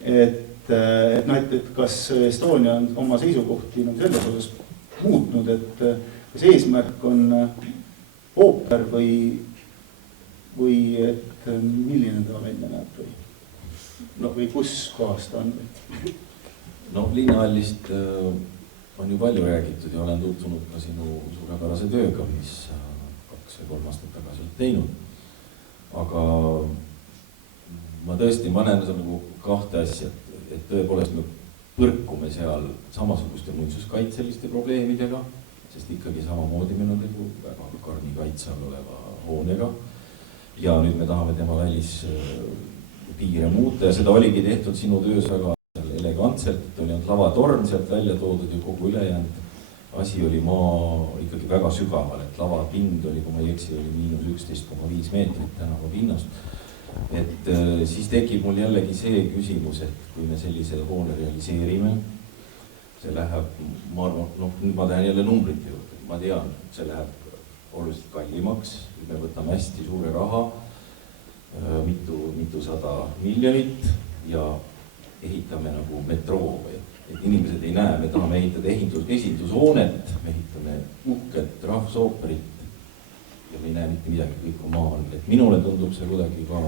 Et kas Estonia on oma seisukohti selles osas muutnud, et kas eesmärk on ooper või et milline ta välja näeb või kus kohas ta on? Linnahallist on ju palju räägitud ja olen tutvunud ka sinu suurepärase tööga, mis 2 või 3 aastat tagasi oled teinud. Aga ma tõesti näen nagu 2 asja, et tõepoolest me põrkume seal samasuguste muinsuskaitseliste probleemidega, sest ikkagi samamoodi meil on tegu väga karmi kaitse all oleva hoonega. Ja nüüd me tahame tema välispiire muuta ja seda oligi tehtud sinu töös väga elegantselt, et oli lavatorn sealt välja toodud ja kogu ülejäänud asi oli maa ikkagi väga sügaval, et lavapind oli, kui ma ei eksi, oli –11,5 meetrit tänava pinnast. Et siis tekib mul jällegi see küsimus, et kui me sellise hoone realiseerime, see läheb, ma arvan, nüüd ma tähen jälle numbrite juurde, ma tean, see läheb oluliselt kallimaks, me võtame hästi suure raha, mitusada miljonit ja ehitame nagu metroo, et inimesed ei näe, me tahame ehitada esindushoonet, me ehitame uhket rahvusooperit ja me ei näe mitte midagi, kõik on maa all, et minule tundub see kuidagi ka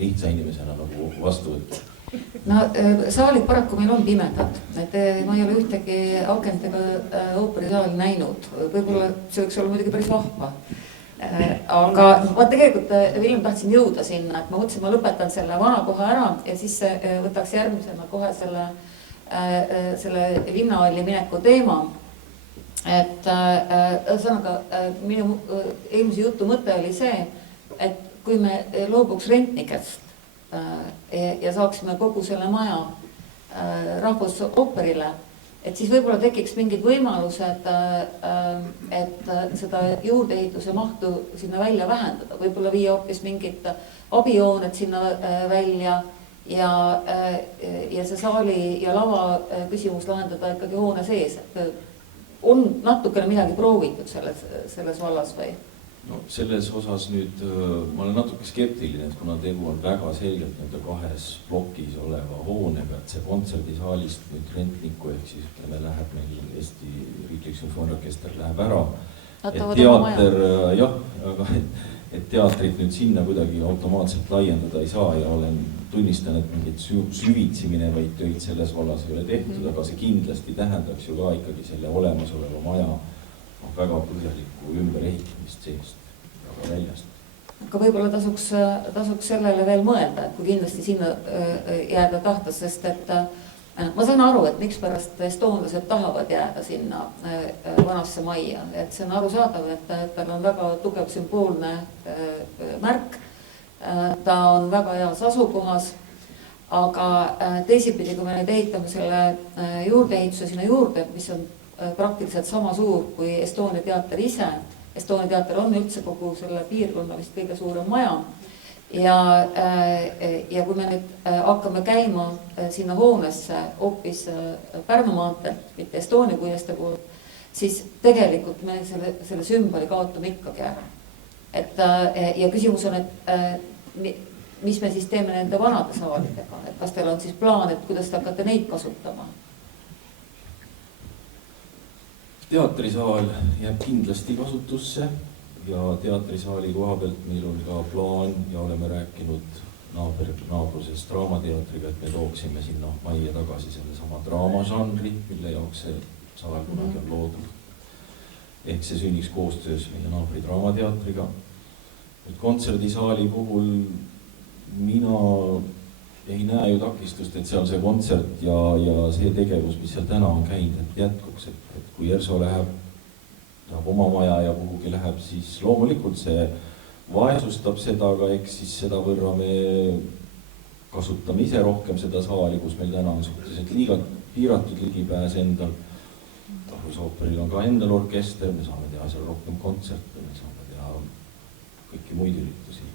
lihtsa inimesena nagu vastuvõtta. Saalid paraku meil on pimedad, et ma ei ole ühtegi akentega ooperisaali näinud, võib-olla see võiks olla muidugi päris vahva. Aga ma tegelikult, Villem, tahtsin jõuda sinna, et ma mõtlesin, ma lõpetan selle vana koha ära ja siis võtaks järgmisena kohe selle linnahalli mineku teema. Et ühesõnaga, minu eelmise jutu mõte oli see, et kui me loobuks rentnikest ja saaksime kogu selle maja rahvusooperile, et siis võib-olla tekiks mingid võimalused, et seda juurdeehituse mahtu sinna välja vähendada, võib-olla viia hoopis mingid abijooned sinna välja ja see saali ja lava küsimus lahendada ikkagi hoone sees. On natukene midagi proovitud selles vallas või? No selles osas nüüd ma olen natuke skeptiline, et kuna tegu on väga selgelt 2 plokis oleva hoonega, et see kontserdisaalist nüüd rentniku ehk siis ütleme läheb meil Eesti Riiklik Sümfooniaorkester läheb ära. Et teater, jah, aga et teatrit nüüd sinna kuidagi automaatselt laiendada ei saa ja tunnistan, et mingit süvitsi minevaid töid selles vallas ei ole tehtud, aga see kindlasti tähendaks ju ka ikkagi selle olemasoleva maja väga põhjalikku ümberehitamist seest ja ka väljast. Aga võib-olla tasuks sellele veel mõelda, et kui kindlasti sinna jääda tahta, sest et ma saan aru, et mikspärast estoonlased tahavad jääda sinna vanasse majja, et see on arusaadav, et tal on väga tugev sümboolne märk, ta on väga heas asukohas, aga teisipidi, kui me nüüd ehitame selle juurdeehituse sinna juurde, mis on praktiliselt sama suur kui Estonia teater ise. Estonia teater on üldse kogu selle piirkonna vist kõige suurem maja. Ja kui me nüüd hakkame käima sinna hoonesse hoopis Pärnu maanteelt, mitte Estonia puiestee poolt, siis tegelikult me selle sümboli kaotame ikkagi ära. Ja küsimus on, et mis me siis teeme nende vanade saalidega, et kas teil on siis plaan, et kuidas te hakkate neid kasutama? Teatrisaal jääb kindlasti kasutusse ja teatrisaali koha pealt meil on ka plaan ja oleme rääkinud naabrusest Draamateatriga, et me tooksime sinna majja tagasi selle sama draamažanri, mille jaoks see saal kunagi on loodud. Ehk see sünniks koostöös meie naabri Draamateatriga. Nüüd kontserdisaali puhul mina ei näe ju takistust, et seal see kontsert ja see tegevus, mis seal täna on käinud, et jätkuks, et kui Erso läheb oma maja ja kuhugi läheb, siis loomulikult see vaesustab seda, aga eks siis seda võrra me kasutame ise rohkem seda saali, kus meil täna on suhteliselt liiga piiratud ligipääs endal. Tarvusooperil on ka endal orkester, me saame teha seal rohkem kontserte, me saame teha kõiki muid üritusi.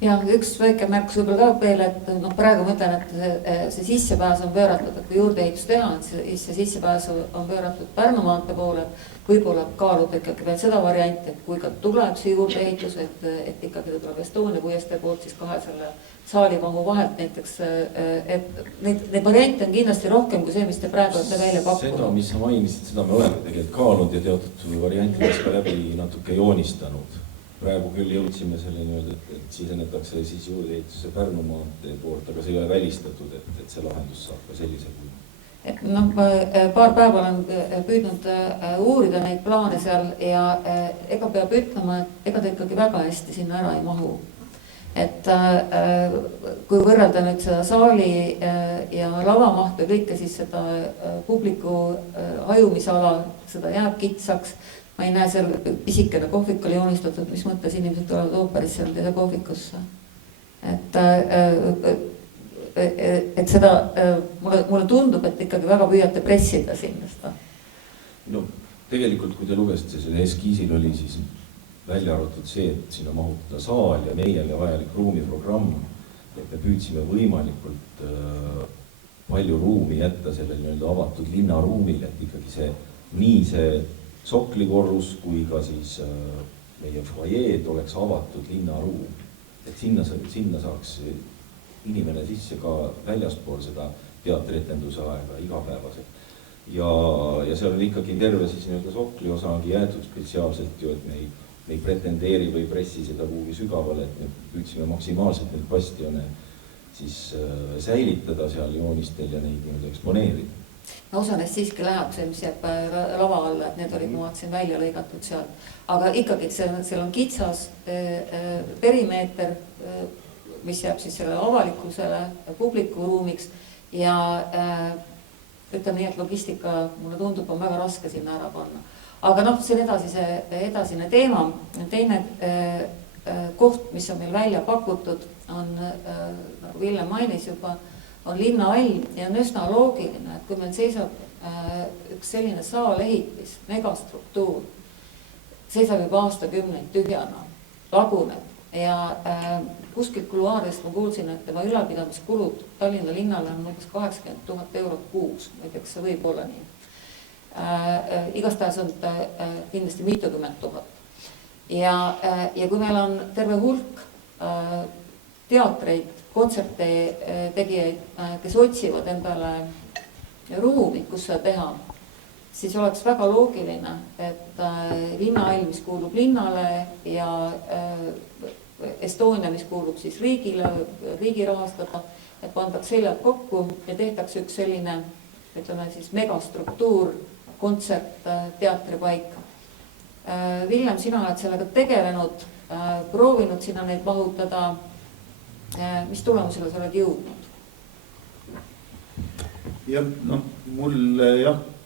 Ja üks väike märkus võib-olla ka veel, et praegu mõtlen, et see sissepääs on pööratud, et kui juurdeehitus teha, et see sissepääs on pööratud Pärnu maantee poole, võib-olla kaaluda ikkagi veel seda varianti, et kui ka tuleb see juurdeehitus, et ikkagi ta tuleb Estonia puiestee poolt, siis kahe selle saalimahu vahelt näiteks, et neid variante on kindlasti rohkem kui see, mis te praegu olete välja pakkunud. Seda, mis sa mainisid, seda me oleme tegelikult kaalunud ja teatud variantidest ka läbi natuke joonistanud. Praegu küll jõudsime selle niimoodi, et sisenetakse siis juurdeehituse Pärnu maantee poolt, aga see ei ole välistatud, et see lahendus saab ka sellise kujul. Et paar päeva olen püüdnud uurida neid plaane seal ja ega peab ütlema, et ega ta ikkagi väga hästi sinna ära ei mahu. Et kui võrrelda nüüd seda saali ja lavamahtu ja kõike, siis seda publiku hajumisala, seda jääb kitsaks. Ma ei näe seal pisikene kohvik oli joonistatud, mis mõttes inimesed tulevad ooperisse ja kohvikusse. Et seda, mulle tundub, et ikkagi väga püüate pressida sinna. No tegelikult, kui te lugesite, selle eskiisil oli siis välja arvatud see, et sinna mahutada saal ja meile vajalik ruumiprogramm, et me püüdsime võimalikult palju ruumi jätta sellele nii-öelda avatud linnaruumile, et ikkagi see soklikorrus kui ka siis meie foajeed oleks avatud linnaruum. Et sinna saaks inimene sisse ka väljaspool seda teatrietenduse aega igapäevaselt. Ja seal on ikkagi terve siis nii-öelda sokli osa ongi jäetud spetsiaalselt ju, et me ei pretendeeri või pressi seda kuhugi sügavale, et me püüdsime maksimaalselt neid bastione siis säilitada seal joonistel ja neid nii-öelda eksponeerida. Osa neist siiski läheb see, mis jääb lava alla, et need olid, ma vaatasin, välja lõigatud seal. Aga ikkagi, seal on kitsas perimeeter, mis jääb siis selle avalikkusele, publiku ruumiks ja ütleme nii, et logistika, mulle tundub, on väga raske sinna ära panna. Aga see on edasine teema. Teine koht, mis on meil välja pakutud, on, nagu Ville mainis juba, on linnahall ja on üsna loogiline, et kui meil seisab üks selline saalehitis, megastruktuur, seisab juba aastakümneid tühjana, laguneb ja kuskilt kuluaarist ma kuulsin, et tema ülalpidamiskulud Tallinna linnale on umbes 80 000 eurot kuus, ma ei tea, kas see võib olla nii. Igastahes on kindlasti mitukümmend tuhat. Ja kui meil on terve hulk teatreid, kontserte tegijaid, kes otsivad endale ruumi, kus seda teha, siis oleks väga loogiline, et linnahall, mis kuulub linnale ja Estonia, mis kuulub siis riigile, riigi rahastada, et pandaks seljad kokku ja tehtakse üks selline, ütleme siis megastruktuur kontsert, teatripaik. Villem, sina oled sellega tegelenud, proovinud sinna neid mahutada. Mis tulemusele sa oled jõudnud? Ja mulle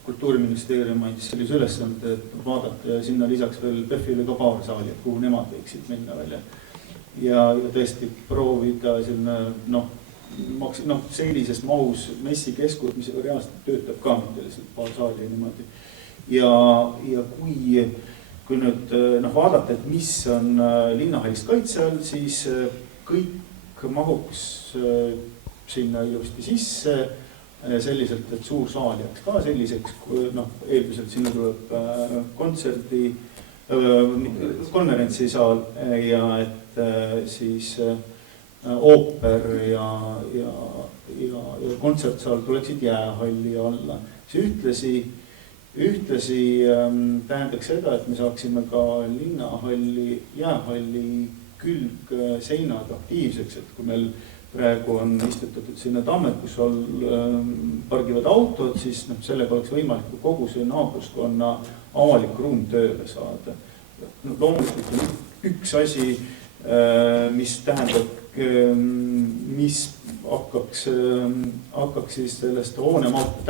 Kultuuriministeerium andis sellise ülesande, et vaadata ja sinna lisaks veel PEF-ile ka paar saali, et kuhu nemad võiksid minna välja. Ja tõesti proovida sellises mahus messikeskus, mis reaalselt töötab ka mitte lihtsalt paar saali niimoodi. Ja kui nüüd vaadata, et mis on linnahallist kaitse all, siis kõik mahuks sinna ilusti sisse selliselt, et suur saal jääks ka selliseks, eelmiselt sinna tuleb konverentsisaal ja et siis ooper ja kontsertsaal tuleksid jäähalli alla. See ühtlasi tähendaks seda, et me saaksime ka linnahalli, jäähalli külgseinad aktiivseks, et kui meil praegu on istutatud sinna tammed, kus pargivad autod, siis sellega oleks võimalik kogu see naabruskonna avalik ruum tööle saada. Loomulikult on üks asi, mis tähendab, mis hakkaks siis sellest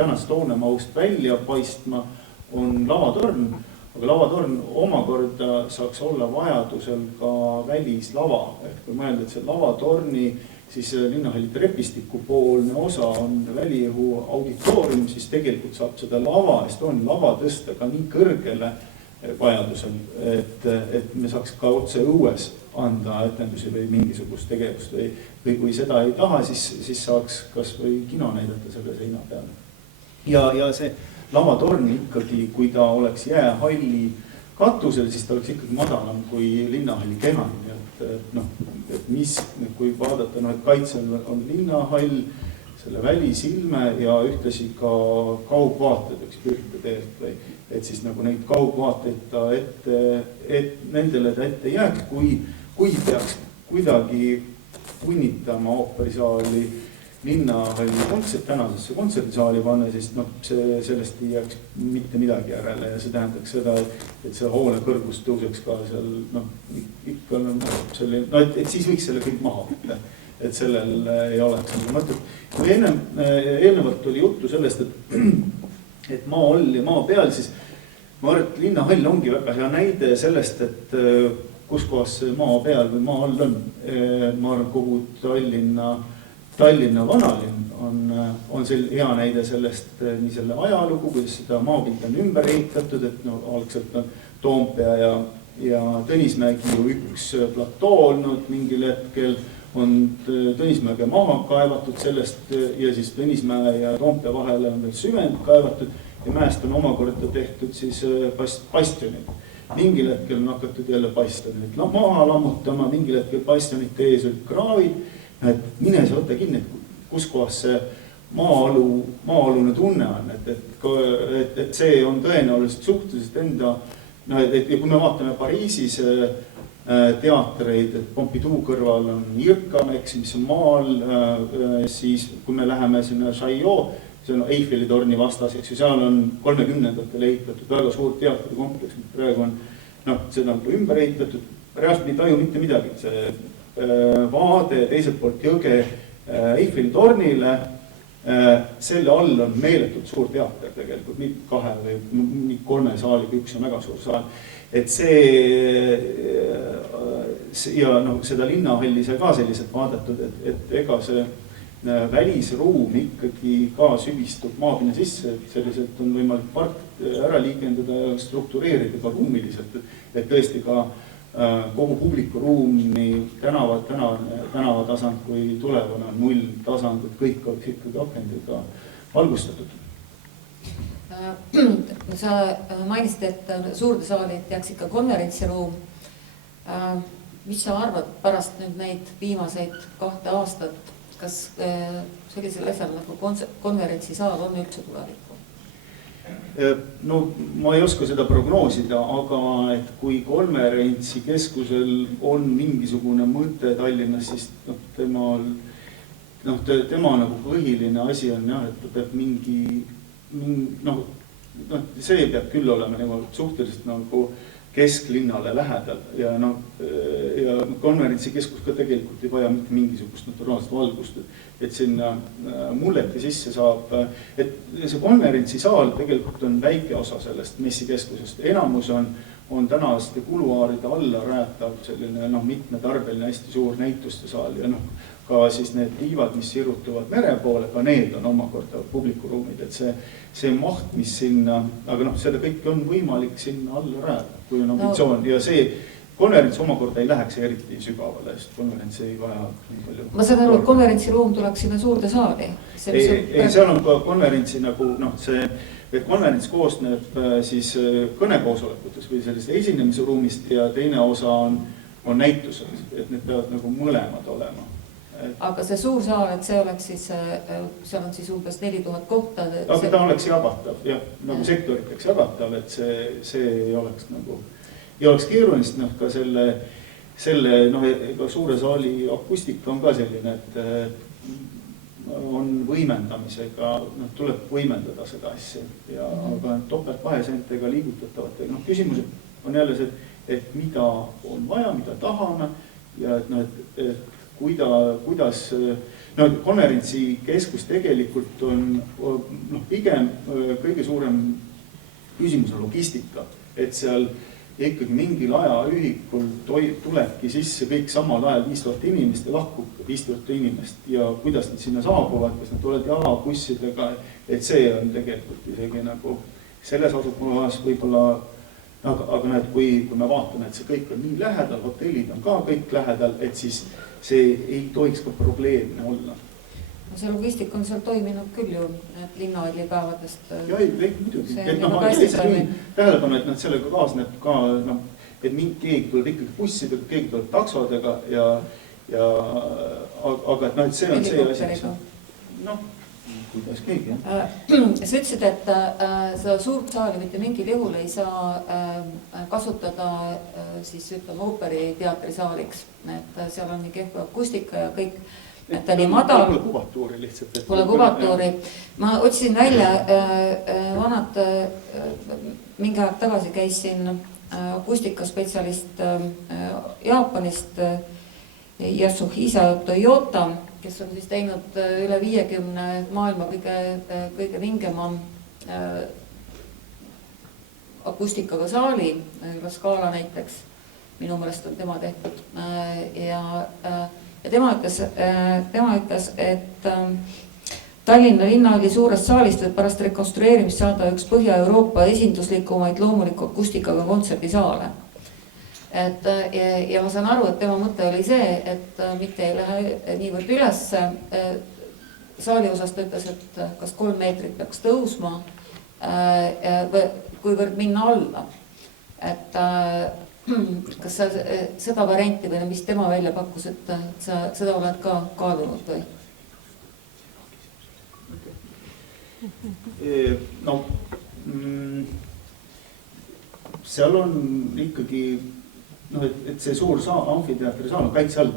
tänast hoonemahust välja paistma, on lavatorn. Aga lavatorn omakorda saaks olla vajadusel ka välislava. Et kui mõelda, et see lavatorni siis linnahalli trepistiku poolne osa on väliõhu auditoorium, siis tegelikult saab seda Estonia lava tõsta ka nii kõrgele vajadusel, et me saaks ka otse õues anda etendusi või mingisugust tegevust või kui seda ei taha, siis saaks kas või kino näidata selle seina peale. Ja see lavatorn ikkagi, kui ta oleks jäähalli katusel, siis ta oleks ikkagi madalam kui linnahalli keha. Et mis, kui vaadata, et kaitsel on linnahall, selle välisilme ja ühtlasi ka kaugvaated, üks Pirita teelt või, et siis neid kaugvaateid ta nendele ta ette jääks, kui peaks kuidagi punnitama ooperisaali linnahalli tänasesse kontserdisaali panna, siis sellest ei jääks mitte midagi järele ja see tähendaks seda, et see hoone kõrgus tõuseks ka seal, ikka et siis võiks selle kõik maha võtta, et sellel ei oleks mõtet. Kui eelnevalt oli juttu sellest, et maa all ja maa peal, siis ma arvan, et linnahall ongi väga hea näide sellest, et kus kohas see maa peal või maa all on. Ma arvan, kogu Tallinna vanalinn on hea näide sellest nii selle ajalugu, kuidas seda maapilt on ümber ehitatud, et algselt on Toompea ja Tõnismägi ju üks platoo olnud, mingil hetkel on Tõnismäge maha kaevatud sellest ja siis Tõnismäe ja Toompea vahele on veel süvend kaevatud ja mäest on omakorda tehtud siis bastionid. Mingil hetkel on hakatud jälle bastionid maha lammutama, mingil hetkel bastionite ees olid kraavid. Et mine see võtta kinni, et kus kohas see maa-alune tunne on, et see on tõenäoliselt suhteliselt et kui me vaatame Pariisis teatreid, et Pompidou kõrval on Irkamex, mis on maal, siis kui me läheme sinna Chaillot, see on Eiffeli torni vastas, seal on 30-ndatel ehitatud väga suur teatrikompleks, praegu on seda ümber ehitatud, reaalselt ei taju mitte midagi, see vaade teiselt poolt jõge Eiffeli tornile, selle all on meeletult suur teater tegelikult, mitte 2 või 3 saaliga, üks on väga suur saal. Et see ja seda linnahalli sai ka selliselt vaadatud, et ega see välisruum ikkagi ka sügistub maapinna sisse, et selliselt on võimalik park ära liigendada ja struktureerida ka ruumiliselt, et tõesti ka kogu publikuruum, nii tänavatasand kui tulevane on 0 tasand, et kõik oleks ikkagi akendega valgustatud. Sa mainisid, et suurde saali jääks ikka konverentsiruum. Mis sa arvad pärast nüüd neid viimaseid 2 aastat, kas sellisel asjal nagu konverentsisaal on üldse tulevikku? Ma ei oska seda prognoosida, aga et kui konverentsikeskusel on mingisugune mõte Tallinnas, siis tema nagu põhiline asi on jah, et ta peab see peab küll olema nagu suhteliselt nagu kesklinnale lähedal ja ja konverentsikeskus ka tegelikult ei vaja mitte mingisugust naturaalset valgust, et sinna mulleti sisse saab, et see konverentsisaal tegelikult on väike osa sellest messikeskusest, enamus on tänaste kuluaaride alla rajatav selline mitmetarbeline hästi suur näituste saal ja ka siis need tiivad, mis sirutuvad mere poole, ka need on omakorda publikuruumid, et see maht, mis sinna, aga selle kõik on võimalik sinna alla rajada, kui on ambitsioon ja see konverents omakorda ei läheks eriti sügavale, sest konverents ei vaja nii palju. Ma saan aru, et konverentsiruum tuleks sinna suurde saali. Ei, seal on ka konverentsi nagu et konverents koosneb siis kõnekoosolekutes või sellist esinemise ruumist ja teine osa on näitused, et need peavad nagu mõlemad olema. Aga see suur saal, et see oleks siis, seal on siis umbes 4000 kohta. Aga ta oleks jagatav, jah, nagu sektoriteks jagatav, et see ei oleks nagu, ei oleks keerulist, ka selle suure saali akustika on ka selline, et on võimendamisega, tuleb võimendada seda asja, aga topeltvaheseentega liigutatavate, küsimus on jälle see, et mida on vaja, mida tahame ja et kuidas konverentsikeskus tegelikult on pigem kõige suurem küsimus on logistika, et seal ikkagi mingil ajaühikul tulebki sisse kõik samal ajal 5000 inimest ja lahkub 5000 inimest ja kuidas nad sinna saabuvad, kas nad tulevad jalabussidega, et see on tegelikult isegi nagu selles asukohas võib-olla, aga näed, kui me vaatame, et see kõik on nii lähedal, hotellid on ka kõik lähedal, et siis see ei tohiks ka probleemne olla. See logistik on seal toiminud küll ju, et linnahallipäevadest. Ja ei, muidugi. Tähelepanu, et sellega kaasneb ka, et keegi tuleb ikkagi bussidega, keegi tuleb taksodega aga et see on see asi. Kuidas keegi, jah. Sa ütlesid, et seda suurt saali mitte mingil juhul ei saa kasutada siis ütleme ooperiteatri saaliks, et seal on nii kehv akustika ja kõik, et ta nii madal. Pole kuvatuuri lihtsalt. Pole kuvatuuri. Ma otsisin välja vanad, mingi aeg tagasi käisin akustikaspetsialist Jaapanist Yasuhisa Toyota, kes on siis teinud üle 50 maailma kõige vingema akustikaga saali, La Scala näiteks, minu meelest on tema tehtud. Ja tema ütles, et Tallinna linnahalli suurest saalist võib pärast rekonstrueerimist saada üks Põhja-Euroopa esinduslikumaid loomuliku akustikaga kontserdisaale. Ja ma saan aru, et tema mõte oli see, et mitte ei lähe niivõrd üles. Saali osas ta ütles, et kas 3 meetrit peaks tõusma, kuivõrd minna alla. Et kas sa seda varianti või mis tema välja pakkus, et sa seda oled ka kaalunud või? Seal on ikkagi et see suur amfiteatri saal on kaitse all,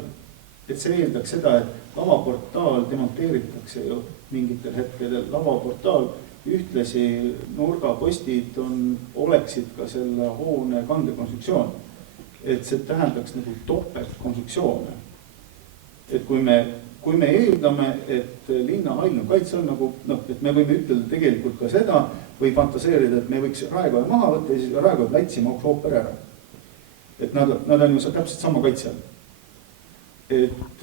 et see eeldaks seda, et lavaportaal demonteeritakse ju mingitel hetkedel, lavaportaal ühtlasi nurgapostid oleksid ka selle hoone kandekonstruktsioon, et see tähendaks nagu topeltkonstruktsioone, et kui me eeldame, et linnahall on kaitse all nagu, et me võime ütelda tegelikult ka seda või fantaseerida, et me võiks Raekoja maha võtta ja siis Raekoja platsi mahuks ooper ära. Et nad on ju täpselt sama kaitse all. Et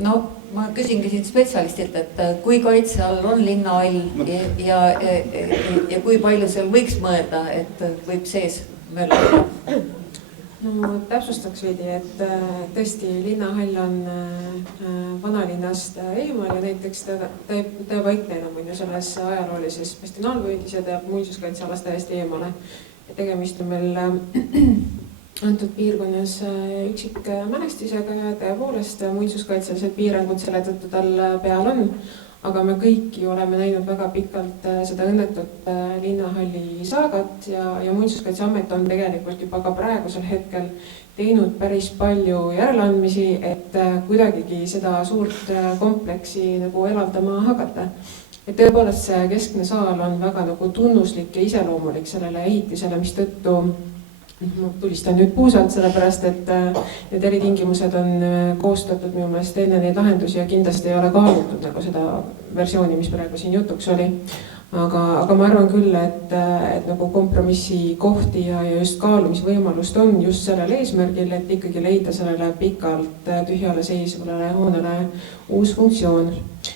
no ma küsingi siin spetsialistilt, et kui kaitse all on linnahall ja kui palju seal võiks mõelda, et võib sees mööda? No täpsustaks veidi, et tõesti linnahall on vanalinnast eemal ja näiteks ta paikneb selles ajaloolises bastionaalvööndis ja ta muinsuskaitsealast täiesti eemale. Tegemist on meil antud piirkonnas üksik mälestisega ja tõepoolest muinsuskaitselised piirangud selle tõttu tal peal on, aga me kõik ju oleme näinud väga pikalt seda õnnetut linnahalli saagat ja muinsuskaitseamet on tegelikult juba ka praegusel hetkel teinud päris palju järeleandmisi, et kuidagigi seda suurt kompleksi nagu elavdama hakata. et tõepoolest see keskne saal on väga nagu tunnuslik ja iseloomulik sellele ehitisele, mistõttu ma tulistan nüüd puusalt, sellepärast et need eritingimused on koostatud minu meelest enne neid lahendusi ja kindlasti ei ole kaalutud nagu seda versiooni, mis praegu siin jutuks oli. Aga ma arvan küll, et nagu kompromissi kohti ja just kaalumisvõimalust on just sellel eesmärgil, et ikkagi leida sellele pikalt tühjale seisvale hoonele uus funktsioon.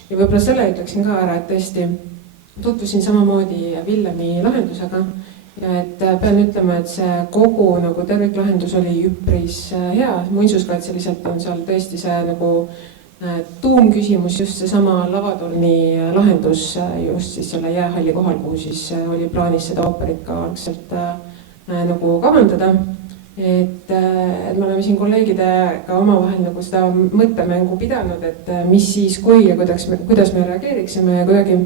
Ja võib-olla selle ütleksin ka ära, et tõesti tutvusin samamoodi Villemi lahendusega ja et pean ütlema, et see kogu nagu terviklahendus oli üpris hea. Muinsuskaitseliselt on seal tõesti see nagu tuumküsimus just seesama lavatorni lahendus just siis selle jäähalli kohal, kuhu siis oli plaanis seda ooperit ka algselt nagu kavandada. Et me oleme siin kolleegidega omavahel nagu seda mõttemängu pidanud, et mis siis kui ja kuidas me reageeriksime ja kuidagi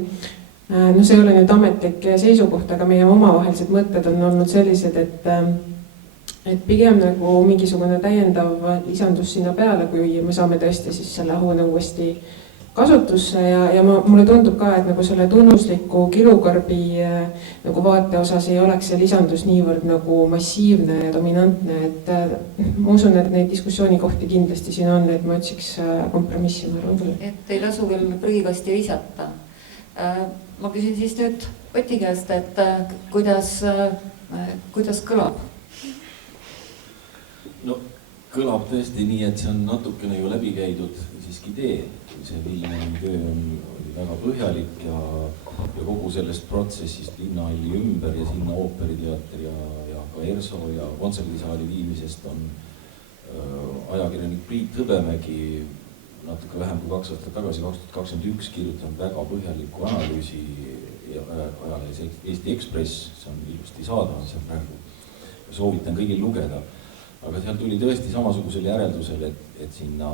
see ei ole nüüd ametlik seisukoht, aga meie omavahelised mõtted on olnud sellised, et pigem nagu mingisugune täiendav lisandus sinna peale, kui me saame tõesti siis selle hoone uuesti kasutusse ja mulle tundub ka, et nagu selle tunnusliku kilukarbi nagu vaate osas ei oleks see lisandus niivõrd nagu massiivne ja dominantne, et ma usun, et neid diskussioonikohti kindlasti siin on, et ma otsiks kompromissi, ma arvan küll. Et ei tasu küll prügikasti visata. Ma küsin siis nüüd Oti käest, et kuidas kõlab? No kõlab tõesti nii, et see on natukene ju läbi käidud siiski tee. See Villemi töö oli väga põhjalik ja kogu sellest protsessist linnahalli ümber ja sinna ooperiteater ja ka ERSO ja kontserdisaali viimisest on ajakirjanik Priit Hõbemägi natuke vähem kui 2 aastat tagasi, 2021 kirjutanud väga põhjaliku analüüsi ajalehes Eesti Ekspress, see on ilusti saadaval seal praegu. Soovitan kõigil lugeda. Aga seal tuli tõesti samasugusele järeldusele, et sinna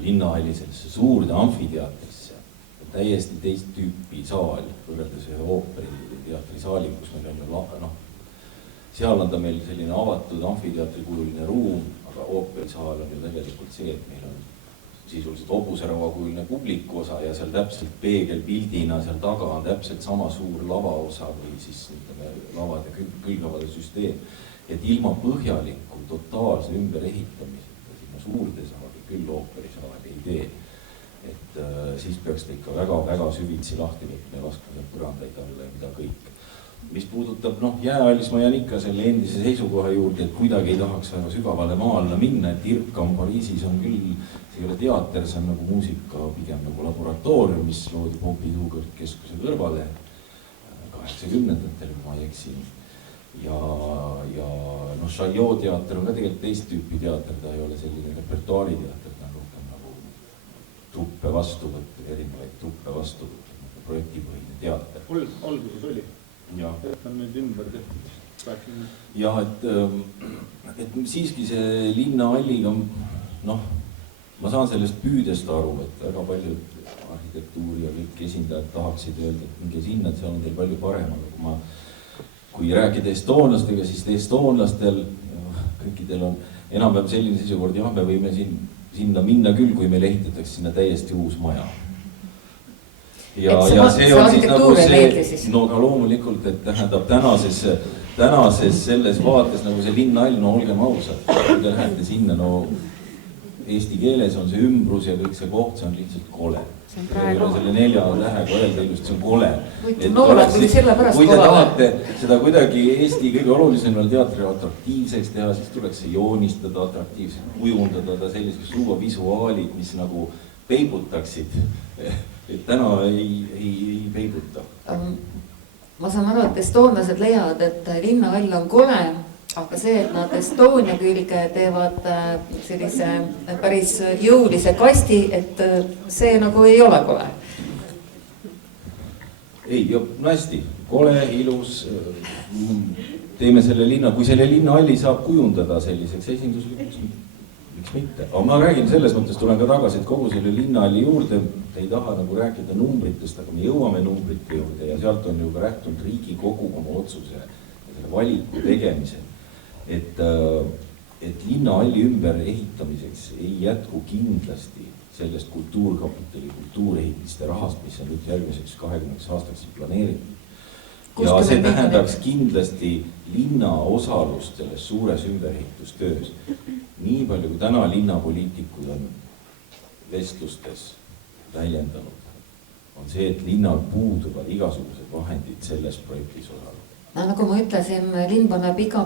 linnahalli sellesse suurde amfiteatrisse täiesti teist tüüpi saal võrreldes ühe ooperiteatri saali, kus meil on ju seal on ta meil selline avatud amfiteatri kujuline ruum, aga ooperisaal on ju tegelikult see, et meil on sisuliselt hobuseraua kujuline publiku osa ja seal täpselt peegelpildina seal taga on täpselt sama suur lavaosa või siis lavade külgavade süsteem. Et ilma põhjaliku totaalse ümberehitamiseta sinna suurde saali küll ooperisaali ei tee. Et siis peaks ta ikka väga süvitsi lahti võtma ja laskma seal põrandaid alla ja mida kõik. Mis puudutab jäähallis, ma jään ikka selle endise seisukoha juurde, et kuidagi ei tahaks väga sügavale maa alla minna, et Irkam Pariisis on küll, see ei ole teater, see on nagu muusika, pigem nagu laboratoorium, mis loodi Pompidou keskuse kõrvale 80-ndatel, kui ma ei eksi. Ja Chaillot teater on ka tegelikult teist tüüpi teater, ta ei ole selline repertuaariteater, ta on rohkem nagu truppe vastuvõtt, erinevaid truppe vastuvõtt, nagu projektipõhine teater. Alguses oli. Ja on nüüd ümber tehtud. Ja, et siiski see linnahalliga, ma saan sellest püüdest aru, et väga paljud arhitektuuri ja kõik esindajad tahaksid öelda, et minge sinna, et seal on teil palju parem, kui rääkida estoonlastega, siis estoonlastel kõikidel on enam-vähem selline seisukord, jah, me võime sinna minna küll, kui meil ehitatakse sinna täiesti uus maja. Ja see on siis nagu see, ka loomulikult, et tähendab tänases selles vaates nagu see linnahall, olgem ausad, kui te lähete sinna, eesti keeles on see ümbrus ja kõik see koht, see on lihtsalt kole. Selle 4 tähega öelda ilust, see on kole. Kui te tahate seda kuidagi Eesti kõige olulisemal teatri atraktiivseks teha, siis tuleks see joonistada atraktiivselt, kujundada ta selliseks luua visuaalid, mis nagu peibutaksid. Et täna ei peibuta. Ma saan aru, et estoonlased leiavad, et linnahall on kole, aga see, et nad Estonia külge teevad sellise päris jõulise kasti, et see nagu ei ole kole. Ei, hästi, kole, ilus, teeme selle linna, kui selle linnahalli saab kujundada selliseks esinduslikuks, miks mitte. Aga ma räägin selles mõttes, tulen ka tagasi, et kogu selle linnahalli juurde ei taha nagu rääkida numbritest, aga me jõuame numbrite juurde ja sealt on ju ka rääktunud Riigikogu oma otsuse ja selle valiku tegemisel. Et linnahalli ümber ehitamiseks ei jätku kindlasti sellest kultuurkapitali, kultuurehitiste rahast, mis on nüüd järgmiseks 20 aastaks planeeritud. Ja see tähendaks kindlasti linna osalust selles suures ümberehitustöös. Nii palju, kui täna linnapoliitikud on vestlustes väljendanud, on see, et linnal puuduvad igasugused vahendid selles projektis osaleda. No, nagu ma ütlesin, linn paneb iga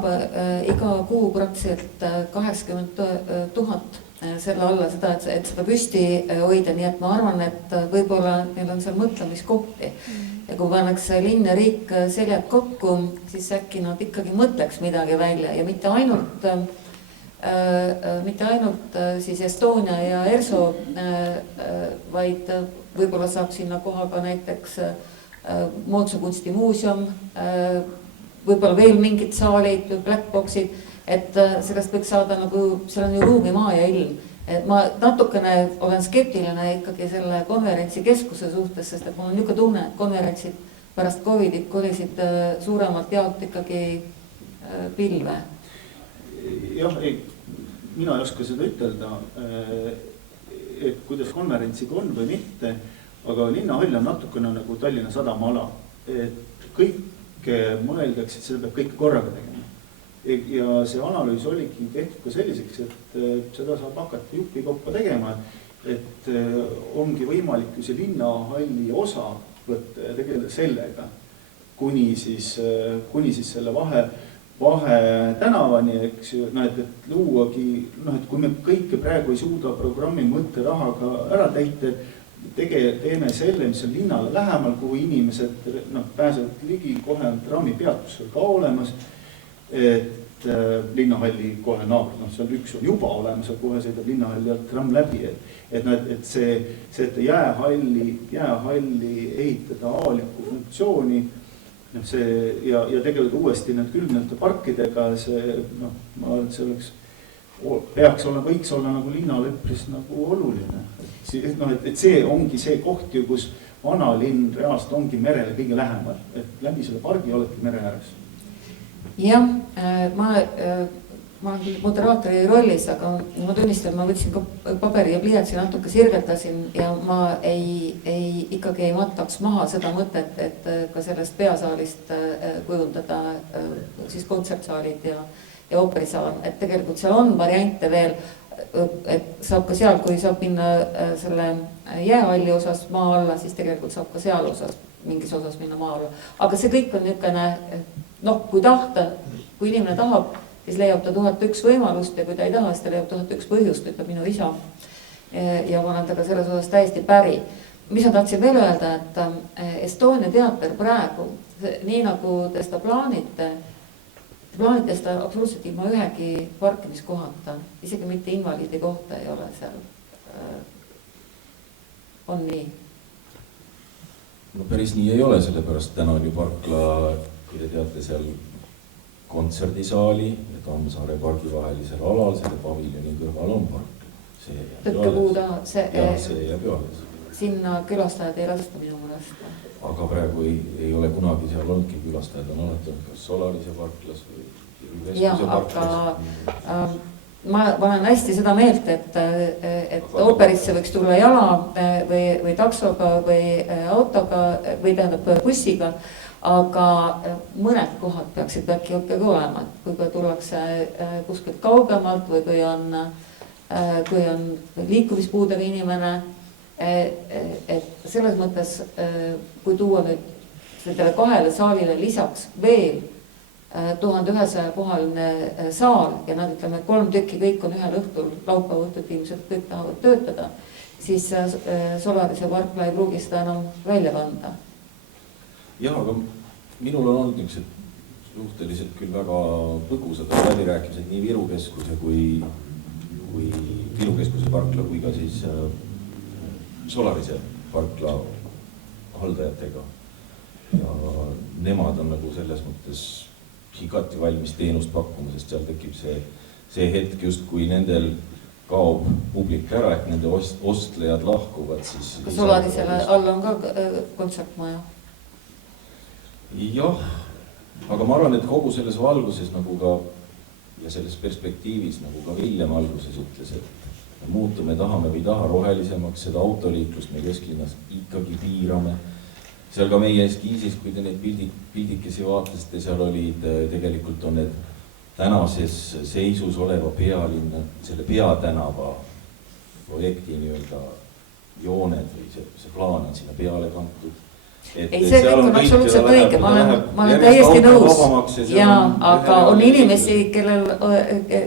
kuu praktiliselt 80 000 selle alla seda, et seda püsti hoida, nii et ma arvan, et võib-olla neil on seal mõtlemiskohti. Ja kui pannaks linn ja riik seljad kokku, siis äkki nad ikkagi mõtleks midagi välja ja mitte ainult siis Estonia ja ERSO, vaid võib-olla saab sinna koha ka näiteks moodsa kunstimuuseum, võib-olla veel mingid saalid, blackboxid, et sellest võiks saada nagu, seal on ju ruumi, maa ja ilm. Et ma natukene olen skeptiline ikkagi selle konverentsikeskuse suhtes, sest et mul on niisugune tunne, et konverentsid pärast Covidit kolisid suuremalt jaolt ikkagi pilve. Jah, mina ei oska seda ütelda, et kuidas konverentsiga on või mitte, aga linnahall on natukene nagu Tallinna Sadama ala, et kõike mõeldakse, et seda peab kõik korraga tegema. Ja see analüüs oligi tehtud ka selliseks, et seda saab hakata jupikaupa tegema, et ongi võimalik ju see linnahalli osa võtta ja tegeleda sellega, kuni siis selle vahe tänavani, eks ju, et luuagi, et kui me kõike praegu ei suuda programmi mõtterahaga ära täita, teeme selle, mis on linnale lähemal, kuhu inimesed pääsevad ligi, kohe on trammipeatusel ka olemas, et linnahalli kohe naabrid, seal üks on juba olemas ja kohe sõidab linnahalli alt tramm läbi, et see, et jäähalli ehitada avaliku funktsiooni, see ja tegeleda uuesti need külmnete parkidega, see, ma arvan, et see võiks olla nagu linnale üpris nagu oluline. Et see ongi see koht ju, kus vanalinn reaalselt ongi merele kõige lähemal, et läbi selle pargi oledki mere ääres. Jah, ma olen küll moderaatori rollis, aga ma tunnistan, ma võtsin ka paberi ja pliiatsi natuke sirgeldasin ja ma ikkagi ei mataks maha seda mõtet, et ka sellest peasaalist kujundada siis kontsertsaalid ja ooperisaal, et tegelikult seal on variante veel, et saab ka seal, kui saab minna selle jäähalli osas maa alla, siis tegelikult saab ka seal osas, mingis osas minna maa alla. Aga see kõik on niisugune, kui tahta, kui inimene tahab, siis leiab ta 1001 võimalust ja kui ta ei taha, siis ta leiab 1001 põhjust, ütleb minu isa. Ja ma olen taga selles osas täiesti päri. Mis ma tahtsin veel öelda, et Estonia teater praegu, nii nagu te seda plaanite seda absoluutselt ilma ühegi parkimiskohata, isegi mitte invaliidi kohta ei ole seal. On nii? No päris nii ei ole, sellepärast täna on ju parkla, kui te teate, seal kontserdisaali ja Tammsaare pargi vahelisel alal, selle paviljoni kõrval on park. Tõtkepuuda, see jääb alles. Sinna külastajad ei lasta minu mõnest. Aga praegu ei ole kunagi seal olnudki külastajad, on alati olnud kas Solarise parklas või Keskuse parklas. Ma olen hästi seda meelt, et ooperisse võiks tulla jala või taksoga või autoga või tähendab bussiga, aga mõned kohad peaksid äkki olema, kui tullakse kuskilt kaugemalt või kui on liikumispuudega inimene, et selles mõttes, kui tuua nüüd sellele 2 saalile lisaks veel 1100 kohaline saal ja nad ütleme, 3 tükki, kõik on ühel õhtul, laupäeva õhtut ilmselt kõik tahavad töötada, siis Solarise parkla ei pruugi seda enam välja kanda. Jah, aga minul on olnud niisugused suhteliselt küll väga põgusad läbirääkimised nii Viru Keskuse kui Viru Keskuse parkla kui ka siis Solarise parkla haldajatega. Ja nemad on nagu selles mõttes igati valmis teenust pakkuma, sest seal tekib see hetk just, kui nendel kaob publik ära, et nende ostlejad lahkuvad, siis... Kas Solarisele alla on ka kontsertmaja? Jah, aga ma arvan, et kogu selles valguses nagu ka ja selles perspektiivis, nagu ka Villem alguses ütles, muutume, tahame või ei taha rohelisemaks, seda autoliiklust me kesklinnas ikkagi piirame. Seal ka meie eskiisis, kui te neid pildikesi vaatasite, seal olid tegelikult on need tänases seisus oleva pealinna, selle peatänava projekti nii-öelda jooned või see plaan on sinna peale kantud. Ei, see kõik on absoluutselt õige, ma olen täiesti nõus. Jaa, aga on inimesi,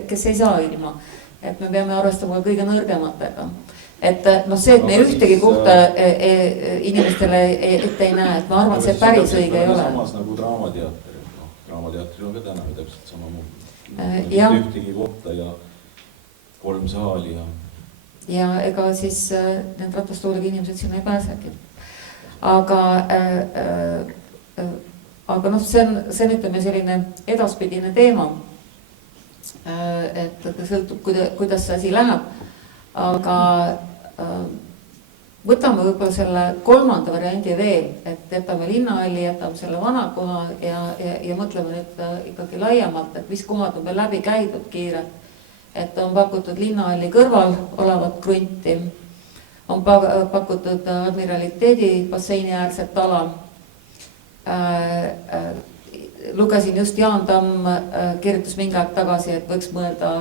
kes ei saa ilma. Et me peame arvestama kõige nõrgematega. Et no see, et me ühtegi kohta inimestele ette ei näe, et ma arvan, see päris õige ei ole. Samas nagu Draamateater. Draamateatril on ka täna ju täpselt sama muud. Ühtegi kohta ja 3 saali. Ja ega siis need ratastooliga inimesed sinna ei pääsegi. Aga noh, see on ütleme selline edaspidine teema. Et sõltub, kuidas see asi läheb. Aga võtame võib-olla selle 3. variandi veel, et jätame linnahalli, jätame selle vana koha ja mõtleme nüüd ikkagi laiemalt, et mis kohad on veel läbi käidud kiirelt. Et on pakutud linnahalli kõrval olevat krunti, on pakutud admiraliteedi basseini äärset ala. Lugesin just Jaan Tamm kirjutas mingi aeg tagasi, et võiks mõelda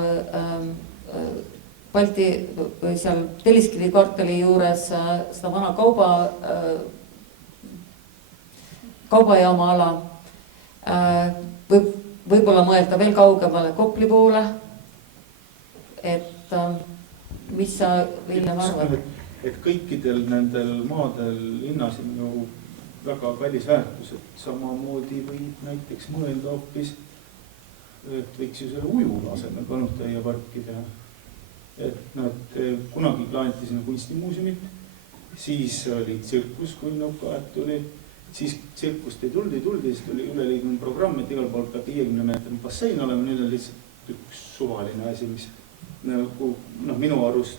Balti või seal Telliskivi kvartali juures seda vana kaubajaama ala. Võib-olla mõelda veel kaugemale Kopli poole. Et mis sa, Viljem, arvad? Et kõikidel nendel maadel linnas on ju väga kallis väärtus, et samamoodi võib näiteks mõelda hoopis, et võiks ju selle ujula asemel Kanuteaia parki teha. Et nad kunagi plaaniti sinna kunstimuuseumit, siis oli tsirkus, kui Nukaat tuli, siis tsirkust ei tuldi, siis tuli üleliigne programm, et igal pool peab 50 meetri bassein olema, nüüd on lihtsalt üks suvaline asi, mis nagu, minu arust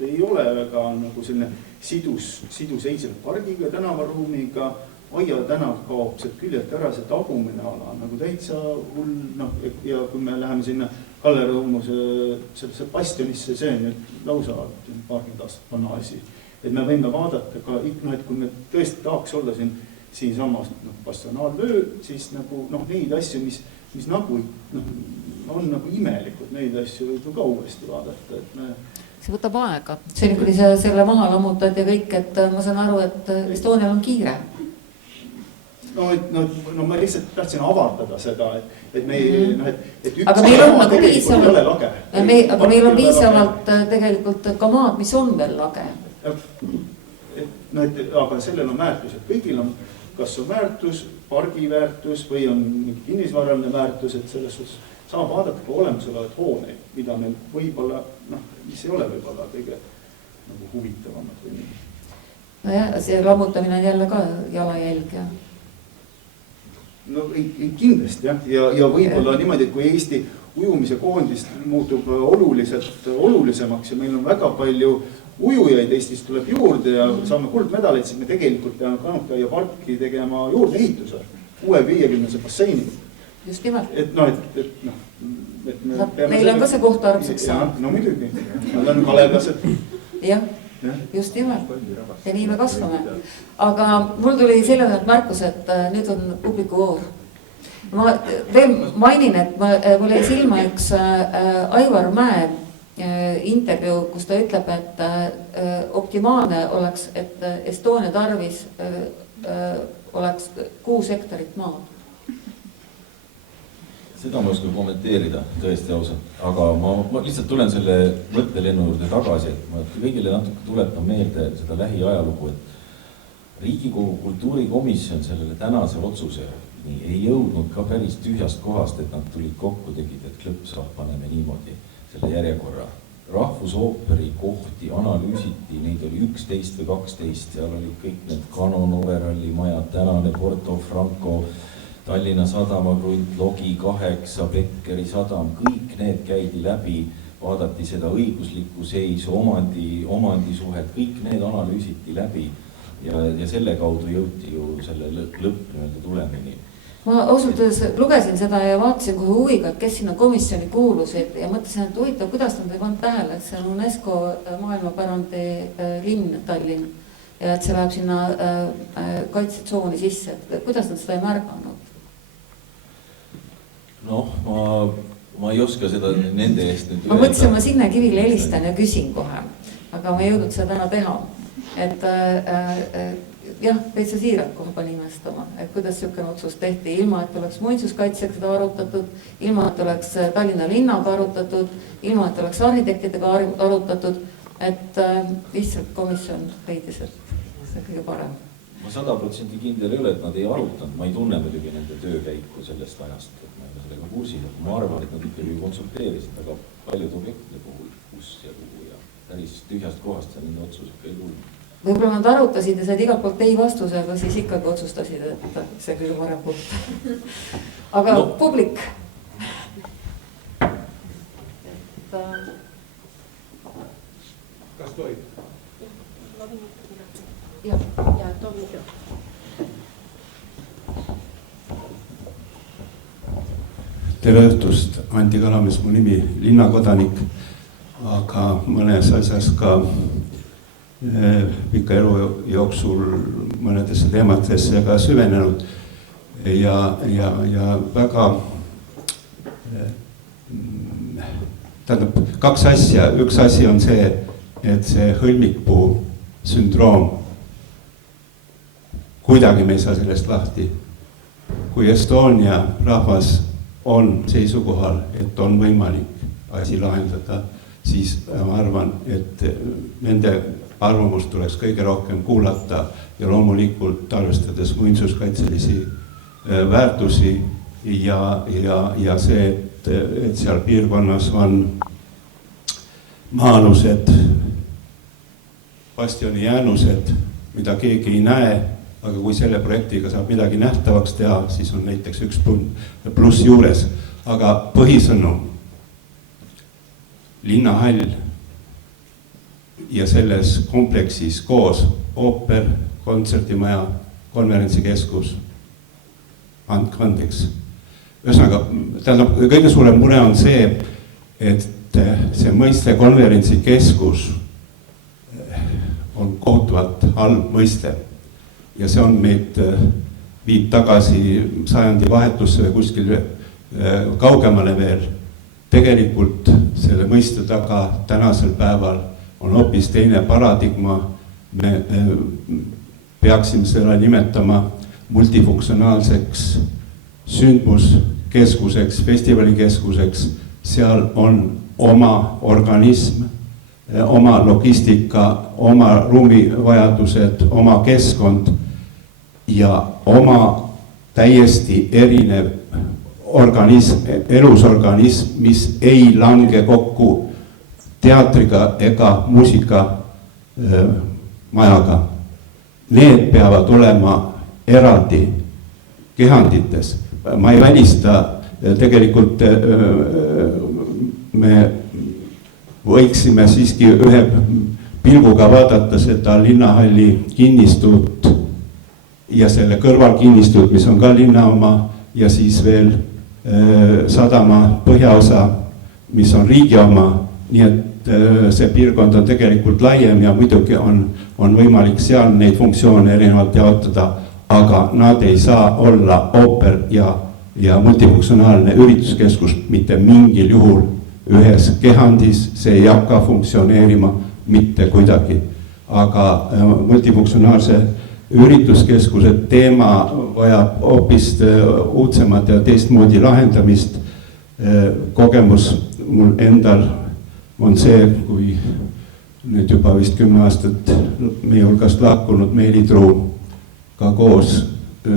ei ole väga nagu selline sidus eisel pargiga, tänavaruumiga, Aia tänav kaob sealt küljelt ära, see tagumine ala nagu täitsa hull, ja kui me läheme sinna Kalle Rõumuse sellesse bastionisse, see on nüüd lausa paarkümmend aastat vana asi. Et me võime vaadata ka, et kui me tõesti tahaks olla siin samas bastionaalvöö, siis nagu neid asju, mis nagu on nagu imelikud, neid asju võib ju ka uuesti vaadata, et me see võtab aega. See kui sa selle maha lammutad ja kõik, et ma saan aru, et Estonial on kiire. No ma lihtsalt tahtsin avardada seda, et me et aga meil on nagu piisavalt, aga meil on piisavalt tegelikult ka maad, mis on veel lage. Aga sellel on väärtus, et kõigil on, kas on väärtus, pargi väärtus või on kinnisvaraline väärtus, et selles suhtes saab vaadata ka olemasolevat hooneid, mida meil võib-olla, mis ei ole võib-olla kõige nagu huvitavamad või nii. No jah, see lammutamine on jälle ka jalajälg ja no kindlasti jah, ja võib-olla niimoodi, et kui Eesti ujumise koondist muutub olulisemaks ja meil on väga palju ujujaid Eestis tuleb juurde ja saame kuldmedaleid, siis me tegelikult peame Kanuteaia parki tegema juurdeehituse, 50 basseini. Just nimelt. Meil on ka see koht armsaks saanud. No muidugi, nad on kalevlased. Jah, just nimelt. Ja nii me kasvame. Aga mul tuli selline märkus, et nüüd on publiku voor. Ma veel mainin, et mul jäi silma üks Aivar Mäe intervjuu, kus ta ütleb, et optimaalne oleks, et Estonia tarvis oleks 6 hektarit maad. Seda ma oskan kommenteerida tõesti ausalt, aga ma lihtsalt tulen selle mõttelennu juurde tagasi, et ma kõigile natuke tuletan meelde seda lähiajalugu, et Riigikogu kultuurikomisjon sellele tänase otsuse ei jõudnud ka päris tühjast kohast, et nad tulid kokku, tegid, et klõpsa paneme niimoodi selle järjekorra. Rahvusooperi kohti analüüsiti, neid oli 11 või 12, seal olid kõik need Canon Overalli majad, tänane Porto Franco, Tallinna sadama krunt, Logi 8, Bekkeri sadam, kõik need käidi läbi, vaadati seda õiguslikku seisu, omandisuhet, kõik need analüüsiti läbi ja selle kaudu jõuti ju selle lõpp tulemini. ma ausalt öeldes lugesin seda ja vaatasin kohe huviga, et kes sinna komisjoni kuulusid ja mõtlesin, et huvitav, kuidas nad ei pannud tähele, et see on UNESCO maailmapärandi linn Tallinn ja et see läheb sinna kaitsetsooni sisse, et kuidas nad seda ei märganud? Noh, ma ei oska seda nende eest nüüd ma mõtlesin, ma Signe Kivile helistan ja küsin kohe, aga ma ei jõudnud seda täna teha, et jah, täitsa siiralt kohe pani imestama, et kuidas niisugune otsus tehti, ilma et oleks muinsuskaitsega seda arutatud, ilma et oleks Tallinna linnaga arutatud, ilma et oleks arhitektidega arutatud, et lihtsalt komisjon leidis, et see kõige parem. Ma 100% kindel ei ole, et nad ei arutanud, ma ei tunne muidugi nende töökäiku sellest ajast, et ma ei ole sellega kursis, et ma arvan, et nad ikkagi konsulteerisid väga paljud objektide puhul, kus ja kuhu ja päris tühjast kohast ja nende otsus ikka ei tulnud. Võib-olla nad arutasid ja said igalt poolt ei vastuse, aga siis ikkagi otsustasid, et see kõige parem puht. Aga no. Publik. Kas tohib? Ja too mikro. Tere õhtust, Anti Kalamees, mu nimi, linnakodanik, aga mõnes asjas ka pika elu jooksul mõnedesse teematesse ka süvenenud ja väga tähendab kaks asja, üks asi on see, et see hõlmikpuu sündroom, kuidagi me ei saa sellest lahti. Kui Estonia rahvas on seisukohal, et on võimalik asi lahendada, siis ma arvan, et nende arvamust tuleks kõige rohkem kuulata ja loomulikult arvestades muinsuskaitselisi väärtusi ja see, et seal piirkonnas on maa-alused bastioni jäänused, mida keegi ei näe, aga kui selle projektiga saab midagi nähtavaks teha, siis on näiteks üks pluss juures. Aga põhisõnum, linnahall ja selles kompleksis koos ooper, kontserdimaja, konverentsikeskus, andke andeks. Ühesõnaga, tähendab, kõige suurem mure on see, et see mõiste konverentsikeskus on kohutavalt halb mõiste ja see on meid viib tagasi sajandi vahetusse või kuskil kaugemale veel. Tegelikult selle mõiste taga tänasel päeval on hoopis teine paradigma. Me peaksime seda nimetama multifunktsionaalseks sündmuskeskuseks, festivalikeskuseks. Seal on oma organism, oma logistika, oma ruumivajadused, oma keskkond ja oma täiesti erinev organism, elusorganism, mis ei lange kokku teatriga ega muusika majaga. Need peavad olema eraldi kehandites. Ma ei välista, tegelikult me võiksime siiski ühe pilguga vaadata seda linnahalli kinnistut ja selle kõrvalkinnistut, mis on ka linna oma ja siis veel sadama põhjaosa, mis on riigi oma. Nii et see piirkond on tegelikult laiem ja muidugi on võimalik seal neid funktsioone erinevalt jaotada, aga nad ei saa olla ooper ja multifunktsionaalne ürituskeskus mitte mingil juhul ühes kehandis, see ei hakka funktsioneerima mitte kuidagi. Aga multifunktsionaalse ürituskeskuse teema vajab hoopis uudsemat ja teistmoodi lahendamist. Kogemus mul endal on see, kui nüüd juba vist 10 aastat meie hulgast lahkunud Meeli Truu ka koos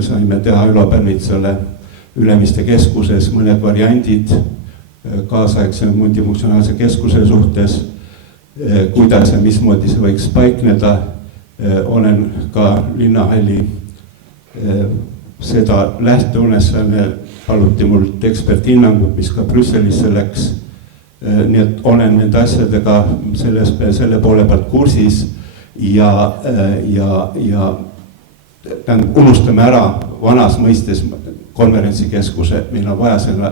saime teha Ülo Pärnitsale Ülemiste keskuses mõned variandid kaasaegse multifunktsionaalse keskuse suhtes, kuidas ja mismoodi see võiks paikneda. Olen ka linnahalli seda lähteülesanne paluti mult eksperthinnangut, mis ka Brüsselisse läks. Nii et olen nende asjadega selle poole pealt kursis ja unustame ära vanas mõistes konverentsikeskuse, meil on vaja selle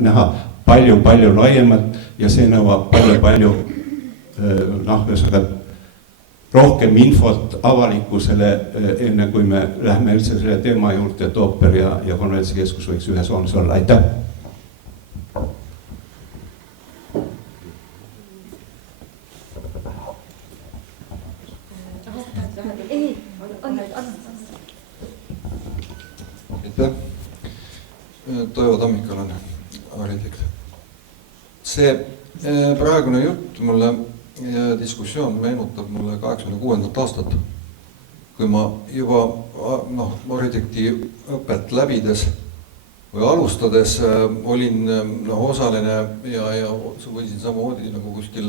näha palju-palju laiemalt ja see nõuab palju-palju rohkem infot avalikkusele, enne kui me lähme üldse selle teema juurde, et ooper ja konverentsikeskus võiks ühes hoones olla. Aitäh! Aitäh! Toivo Tammik olen arhitekt. See praegune jutt mulle ja diskussioon meenutab mulle 86. aastat, kui ma juba arhitekti õpet läbides või alustades olin osaline ja võisin samamoodi nagu kuskil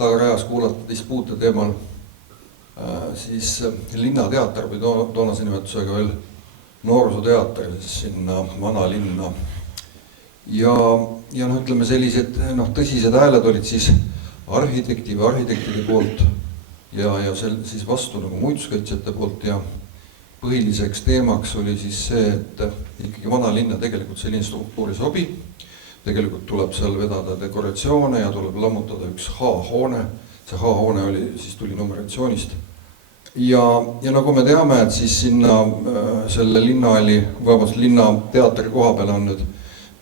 tagarajas kuulata dispuute teemal, siis Linnateater või toonase nimetusega veel noorsooteater sinna vanalinna. Ja ütleme sellised tõsised hääled olid siis arhitekti või arhitektide poolt ja siis vastu nagu muinsuskaitsjate poolt ja põhiliseks teemaks oli siis see, et ikkagi vanalinna tegelikult selline struktuuri sobi. Tegelikult tuleb seal vedada dekoratsioone ja tuleb lammutada üks H-hoone. See H-hoone tuli numeratsioonist. Ja nagu me teame, et siis sinna selle linnateatri koha peal on nüüd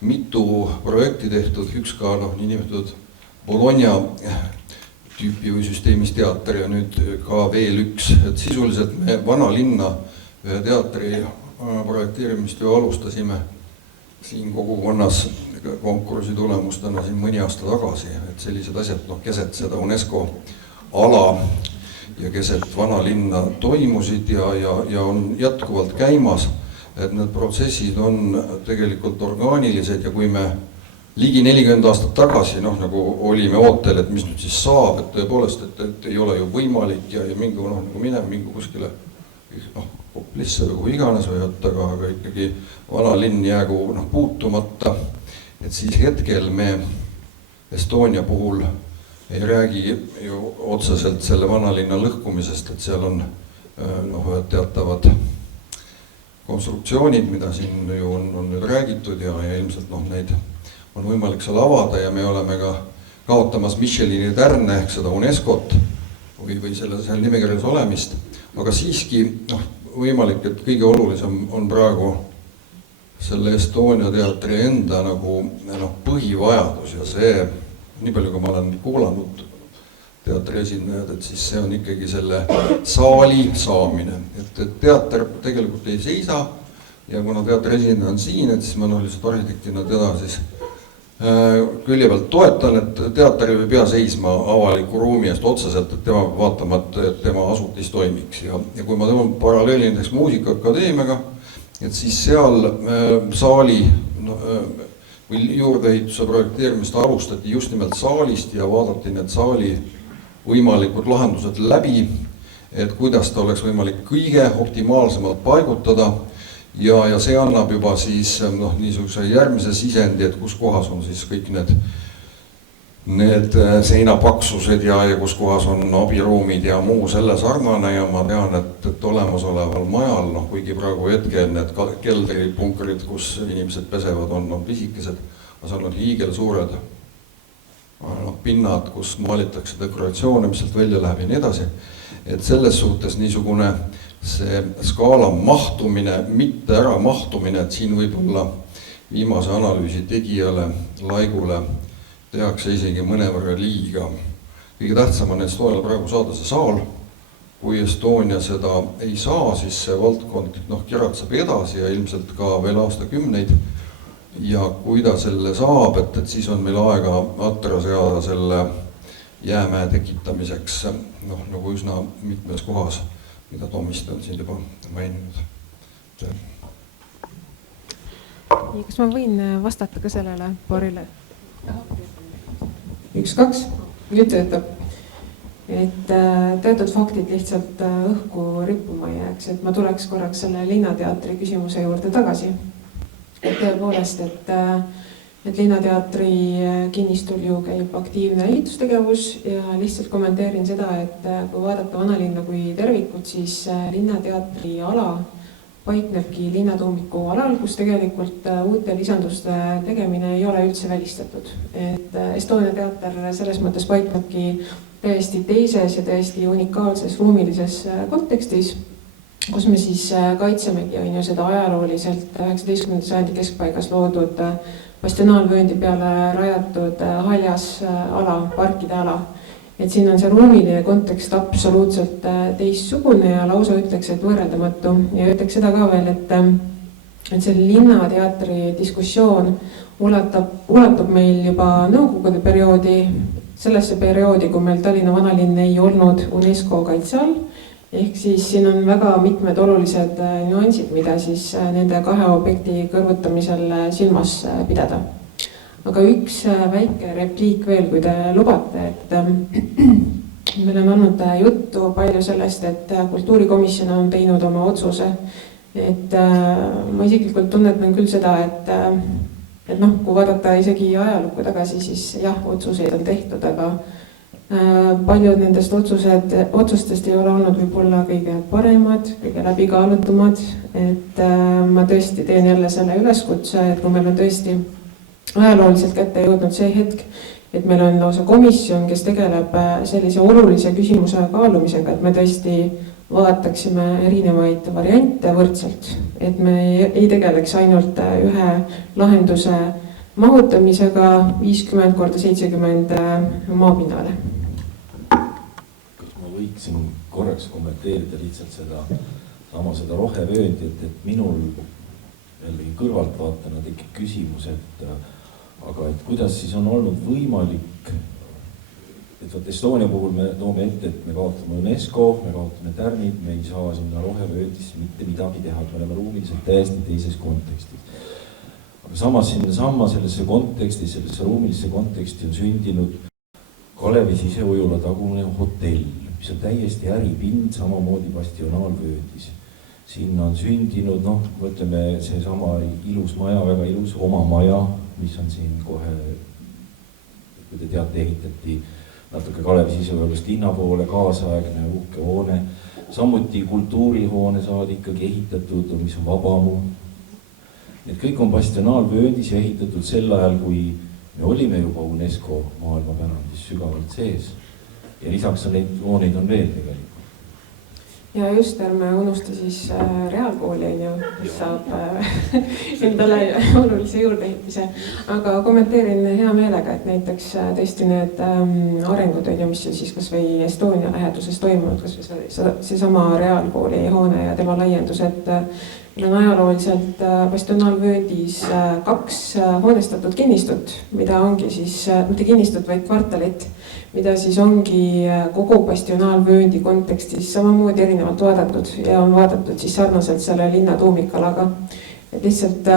mitu projekti tehtud, üks ka niinimetatud Bologna tüüpi või süsteemis teater ja nüüd ka veel üks. Et sisuliselt me vanalinna ühe teatri projekteerimist ju alustasime siin kogukonnas konkursi tulemustena siin mõni aasta tagasi. Et sellised asjad keset seda UNESCO ala ja keset vanalinna toimusid ja on jätkuvalt käimas. Et need protsessid on tegelikult orgaanilised ja kui me ligi 40 aastat tagasi nagu olime ootel, et mis nüüd siis saab, et tõepoolest, et ei ole ju võimalik ja mingu mingu kuskile Koplisse või kuhu iganes või aga ikkagi vanalinn jäägu puutumata. Et siis hetkel me Estonia puhul ei räägi ju otseselt selle vanalinna lõhkumisest, et seal on teatavad konstruktsioonid, mida siin ju on nüüd räägitud ja ilmselt neid on võimalik seal avada ja me oleme ka kaotamas Michelini tärne ehk seda UNESCO-t või seal nimekirjas olemist. Aga siiski võimalik, et kõige olulisem on praegu selle Estonia teatri enda põhivajadus ja see, nii palju kui ma olen kuulanud teatri esindajad, et siis see on ikkagi selle saali saamine. Et teater tegelikult ei seisa ja kuna teatri esindaja on siin, et siis ma lihtsalt arhitektina teda siis külje pealt toetan, et teater ei pea seisma avaliku ruumi eest otseselt, et tema vaatama, et tema asutis toimiks. Ja kui ma tõmban paralleeli näiteks Muusikaakadeemiaga, et siis seal saali või juurdeehituse projekteerimist alustati just nimelt saalist ja vaadati need saali võimalikud lahendused läbi, et kuidas ta oleks võimalik kõige optimaalsemalt paigutada. Ja see annab juba siis niisuguse järgmise sisendi, et kus kohas on siis kõik need seinapaksused ja kus kohas on abiruumid ja muu selle sarnane ja ma tean, et olemasoleval majal, kuigi praegu hetkel need keldripunkrid, kus inimesed pesevad, on pisikesed, aga seal on hiigelsuured pinnad, kus maalitakse dekoratsioone, mis sealt välja läheb ja nii edasi. Et selles suhtes niisugune see skaala mahtumine, mitte ära mahtumine, et siin võib-olla viimase analüüsi tegijale, Laigule tehakse isegi mõnevõrra liiga. Kõige tähtsam on Estonial praegu saada see saal. Kui Estonia seda ei saa, siis see valdkond kiratseb edasi ja ilmselt ka veel aastakümneid. Ja kui ta selle saab, et siis on meil aega atra seada selle jäämäe tekitamiseks nagu üsna mitmes kohas, mida Toomiste on siin juba maininud. Kas ma võin vastata ka sellele paarile? 1, 2, nüüd töötab. Et teatud faktid lihtsalt õhku rippuma ei jääks, et ma tuleks korraks selle Linnateatri küsimuse juurde tagasi. Et tõepoolest, et Linnateatri kinnistul ju käib aktiivne ehitustegevus ja lihtsalt kommenteerin seda, et kui vaadata vanalinna kui tervikut, siis Linnateatri ala paiknebki linnatuumiku alal, kus tegelikult uute lisanduste tegemine ei ole üldse välistatud. Et Estonia teater selles mõttes paiknebki täiesti teises ja täiesti unikaalses ruumilises kontekstis, kus me siis kaitsemegi on ju seda ajalooliselt 19. sajandi keskpaigas loodud bastionaalvööndi peale rajatud haljas ala, parkide ala. Et siin on see ruumiline kontekst absoluutselt teistsugune ja lausa ütleks, et võrreldamatu. Ja ütleks seda ka veel, et see linnateatri diskussioon ulatub meil juba nõukogude perioodi, sellesse perioodi, kui meil Tallinna vanalinn ei olnud UNESCO kaitse all. Ehk siis siin on väga mitmed olulised nüansid, mida siis nende kahe objekti kõrvutamisel silmas pidada. Aga üks väike repliik veel, kui te lubate, et meil on olnud juttu palju sellest, et kultuurikomisjon on teinud oma otsuse. Et ma isiklikult tunnetan küll seda, et noh, kui vaadata isegi ajalukku tagasi, siis jah, otsuseid on tehtud, aga paljud nendest otsustest ei ole olnud võib-olla kõige paremad, kõige läbikaalutumad. Et ma tõesti teen jälle selle üleskutse, et kui meil on tõesti ajalooliselt kätte jõudnud see hetk, et meil on lausa komisjon, kes tegeleb sellise olulise küsimuse kaalumisega, et me tõesti vaataksime erinevaid variante võrdselt, et me ei tegeleks ainult ühe lahenduse mahutamisega 50x70 maapinnale. Kas ma võiksin korraks kommenteerida lihtsalt seda rohevööndi, et minul jällegi kõrvalt vaatana tekib küsimus, aga et kuidas siis on olnud võimalik, et Estonia puhul me toome ette, et me kaotame UNESCO, me kaotame tärnid, me ei saa sinna rohevööndisse mitte midagi teha, me oleme ruumiliselt täiesti teises kontekstis. Aga samas sellesse konteksti, sellesse ruumilisse konteksti on sündinud Kalevi siseujula tagune hotell, mis on täiesti äripind, samamoodi bastionaalvööndis. Sinna on sündinud, mõtleme seesama ilus maja, väga ilus oma maja, mis on siin kohe, kui te teate, ehitati natuke Kalevi siseujulast linna poole, kaasaegne uhke hoone. Samuti kultuurihoone saadi ikkagi ehitatud, mis on Vabamu. Need kõik on bastionaalvööndis ja ehitatud sel ajal, kui me olime juba UNESCO maailmapärandis sügavalt sees. Ja lisaks on neid hooneid on veel tegelikult. Ja just ärme unusta siis reaalkooli, mis saab endale olulise juurdeehitise. Aga kommenteerin hea meelega, et näiteks tõesti need arengud, mis on siis kas või Estonia läheduses toimunud, kas või seesama reaalkooli hoone ja tema laiendus, et meil on ajalooliselt bastionaalvööndis 2 hoonestatud kinnistut, mida ongi siis, mitte kinnistut, vaid kvartalit, mida siis ongi kogu bastionaalvööndi kontekstis samamoodi erinevalt vaadatud ja on vaadatud siis sarnaselt selle linna tuumikalaga. Et lihtsalt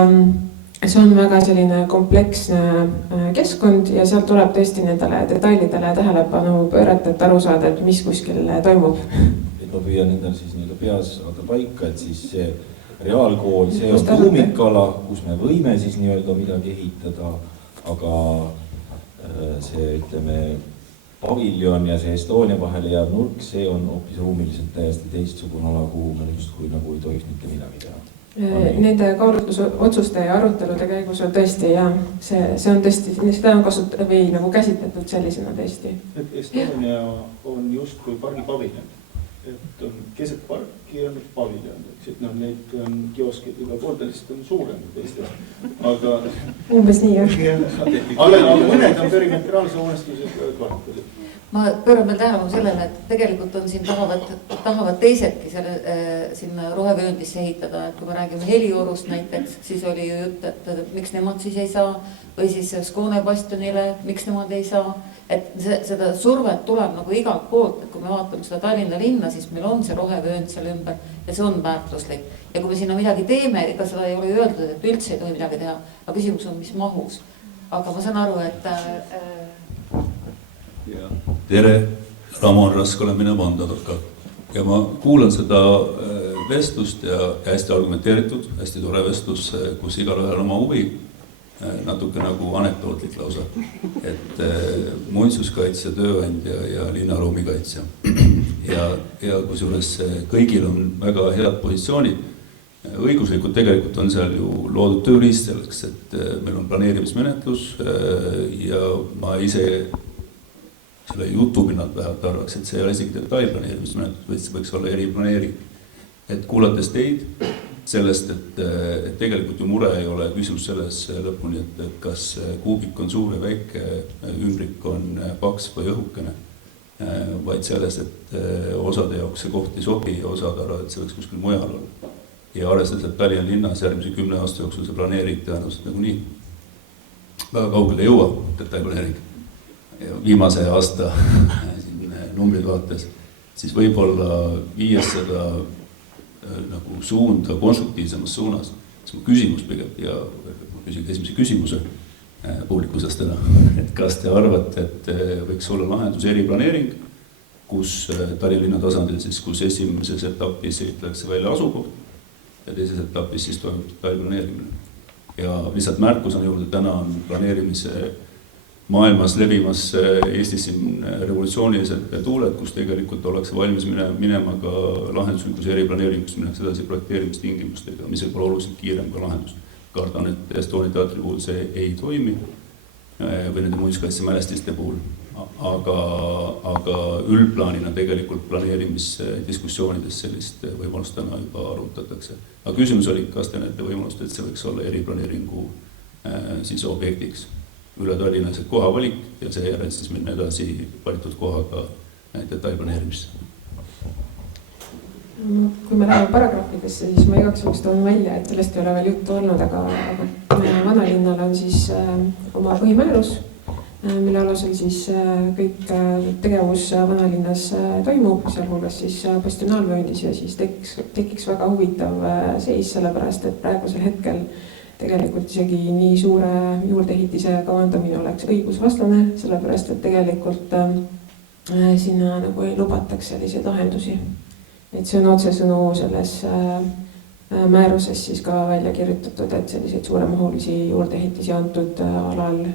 see on väga selline kompleksne keskkond ja sealt tuleb tõesti nendele detailidele tähelepanu pöörata, et aru saada, et mis kuskil toimub. Et ma püüan endal siis nii-öelda peas saada paika, et siis see reaalkool, see on tuumikala, kus me võime siis nii-öelda midagi ehitada, aga see, ütleme, paviljon ja see Estonia vahele jääb nurk, see on hoopis ruumiliselt täiesti teistsugune ala, kuhu me justkui nagu ei tohiks mitte midagi teha. Nende kaalutlusotsuste ja arutelude käigus on tõesti ja see on tõesti, seda on kasutatud või nagu käsitletud sellisena tõesti. Et Estonia on justkui pargipaviljon, et on keset parki on paviljon, et neid kioskid iga pooltelist on suurem teistes, aga umbes nii, aga mõned on perimetraalse hoonestusega kvartalid. Ma pööran veel tähelepanu sellele, et tegelikult on siin tahavad teisedki sinna rohevööndisse ehitada, et kui me räägime Heliorust näiteks, siis oli ju jutt, et miks nemad siis ei saa, või siis Skåne bastionile, miks nemad ei saa, et seda survet tuleb nagu igalt poolt, et kui me vaatame seda Tallinna linna, siis meil on see rohevöönd seal ümber ja see on väärtuslik. Ja kui me sinna midagi teeme, ega seda ei ole öeldud, et üldse ei tohi midagi teha, aga küsimus on, mis mahus. Aga ma saan aru, et Tere, Ramon Rask olen mina Vandatorka ja ma kuulan seda vestlust ja hästi argumenteeritud, hästi tore vestlus, kus igalühel oma huvi, natuke nagu anekdootlik lausa, et muinsuskaitse, tööandja ja linnaruumikaitse ja kusjuures kõigil on väga head positsioonid õiguslikult tegelikult on seal ju loodud tööriist selleks, et meil on planeerimismenetlus ja ma ise selle jutu pinnalt vähemalt arvaks, et see ei ole isegi detailplaneerimismenetlus, vaid see võiks olla eriplaneering. Et kuulates teid sellest, et tegelikult ju mure ei ole küsimus selles lõpuni, et kas kuubik on suur ja väike, ümbrik on paks või õhukene, vaid selles, et osade jaoks see koht ei sobi ja osad arvavad, et see võiks kuskil mujal olla. Ja arvestades, et Tallinna linnas järgmise 10 aasta jooksul see planeering tõenäoliselt nagu nii väga kaugele ei jõua, detailplaneering. Viimase aasta numbrid vaates, siis võib-olla viies seda nagu suunda konstruktiivsemas suunas. See on küsimus pigem ja küsin esimese küsimuse publikusest täna, et kas te arvate, et võiks olla lahendus eriplaneering, kus Tallinna linna tasandil siis, kus esimeses etapis ehitatakse välja asukoht, ja teises etapis siis toimub detailplaneerimine. Ja lihtsalt märkus on juurde, täna on planeerimise maailmas levimas Eestis siin revolutsioonised tuuled, kus tegelikult ollakse valmis minema ka lahenduslikus eriplaneeringus, minnakse edasi projekteerimistingimustega, mis võib olla oluliselt kiirem ka lahendus. Kardan, et Estonia teatri puhul see ei toimi või nende muinsuskaitsemälestiste puhul. Aga üldplaanina tegelikult planeerimisdiskussioonides sellist võimalust täna juba arutatakse. Aga küsimus oli, kas te näete võimalust, et see võiks olla eriplaneeringu siis objektiks üle Tallinnas kohavalik ja seejärel siis minna edasi valitud kohaga detailplaneerimisse. Kui me läheme paragrahvidesse, siis ma igaks juhuks toon välja, et sellest ei ole veel juttu olnud, aga vanalinnal on siis oma põhimäärus, mille alusel siis kõik tegevus vanalinnas toimub, sealhulgas siis bastionaalvööndis ja siis tekiks väga huvitav seis, sellepärast et praegusel hetkel tegelikult isegi nii suure juurdeehitise kavandamine oleks õigusvastane, sellepärast et tegelikult sinna nagu ei lubataks selliseid lahendusi. Et see on otsesõnu selles määruses siis ka välja kirjutatud, et selliseid suuremahulisi juurdeehitisi antud alal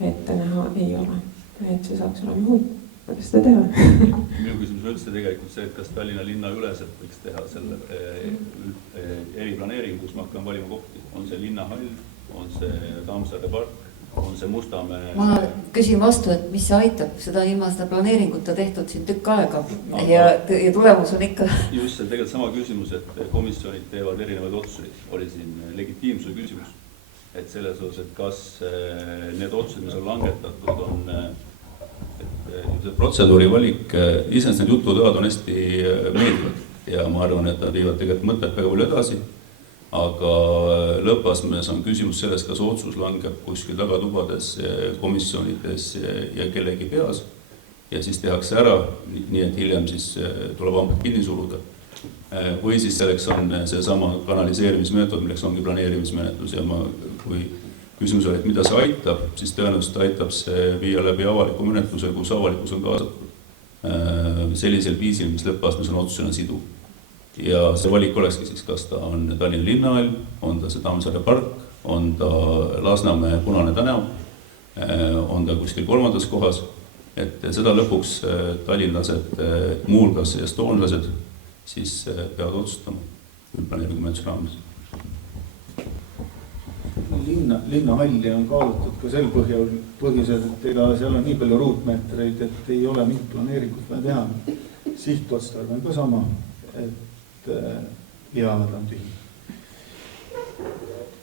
ette näha ei ole. Et see saaks olema huvitav, kuidas seda teha. Minu küsimus on üldse tegelikult see, et kas Tallinna linna üleselt võiks teha selle eriplaneeringu, kus ma hakkan valima kohti. On see linnahall, on see Tammsaare park, on see Mustamäe. Ma küsin vastu, et mis see aitab, seda ilma seda planeeringut tehtud siin tükk aega ja tulemus on ikka. Just see tegelikult sama küsimus, et komisjonid teevad erinevaid otsuseid, oli siin legitiimsuse küsimus. Et selles osas, et kas need otsused, mis on langetatud, on see protseduuri valik, iseenesest need jututoad on hästi meeldivad ja ma arvan, et nad viivad tegelikult mõtet väga palju edasi, aga lõppastmes on küsimus selles, kas otsus langeb kuskil tagatubades, komisjonides ja kellegi peas ja siis tehakse ära, nii et hiljem siis tuleb hambad kinni suruda. Või siis selleks on seesama kanaliseerimismeetod, milleks ongi planeerimismenetlus ja kui küsimus oli, et mida see aitab, siis tõenäoliselt aitab see viia läbi avaliku menetluse, kus avalikkus on kaasatud sellisel viisil, mis lõppastmes on otsusena siduv. Ja see valik olekski siis, kas ta on Tallinna linnahall, on ta see Tammsaare park, on ta Lasnamäe Punane tänav, on ta kuskil kolmandas kohas, et seda lõpuks tallinlased, muulgas ja estoonlased siis peavad otsustama üldplaneeringu menetluse raames. Linnahalli on kaalutud ka sel põhjusel, et ega seal on nii palju ruutmeetreid, et ei ole mingit planeeringut vaja teha. Sihtotstarve on ka sama, et ja ta on tühi.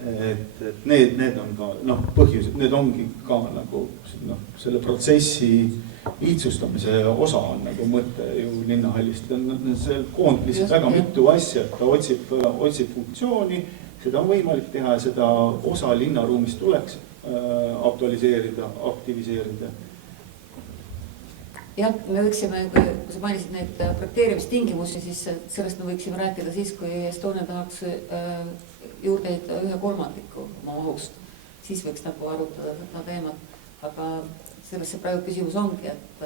Et need on ka põhjused, need ongi ka nagu selle protsessi lihtsustamise osa on nagu mõte ju linnahallist. See koondab lihtsalt väga mitu asja, et ta otsib funktsiooni, seda on võimalik teha ja seda osa linnaruumist tuleks aktualiseerida, aktiviseerida. Jah, me võiksime, kui sa mainisid neid projekteerimistingimusi, siis sellest me võiksime rääkida siis, kui Estonia tahaks juurde ehitada 1/3 oma mahust. Siis võiks nagu arutada seda teemat, aga selles see praegu küsimus ongi, et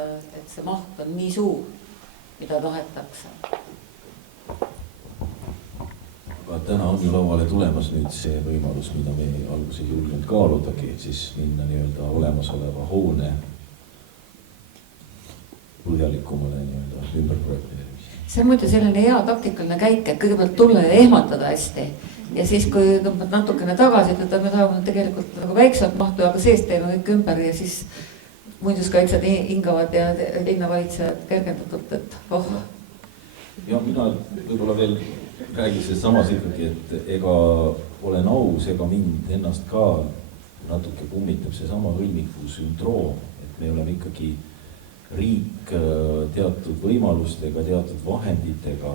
see maht on nii suur, mida tahetakse. Aga täna on ju lauale tulemas nüüd see võimalus, mida me alguses ei julgenud kaaludagi, et siis minna nii-öelda olemasoleva hoone põhjalikumale nii-öelda ümberprojekteerimisele. see on muidu selline hea taktikaline käik, et kõigepealt tulla ja ehmatada hästi. Ja siis, kui tõmbad natukene tagasi, et me tahame tegelikult nagu väiksemat mahtu, aga sees teeme kõik ümber ja siis muinsuskaitsjad hingavad ja linnavalitsejad kergendatult, et oh. Ja mina võib-olla veel räägin selles samas ikkagi, et ega olen aus, ega mind ennast ka natuke kummitab see sama hõlmiku sündroom, et me oleme ikkagi riik teatud võimalustega, teatud vahenditega,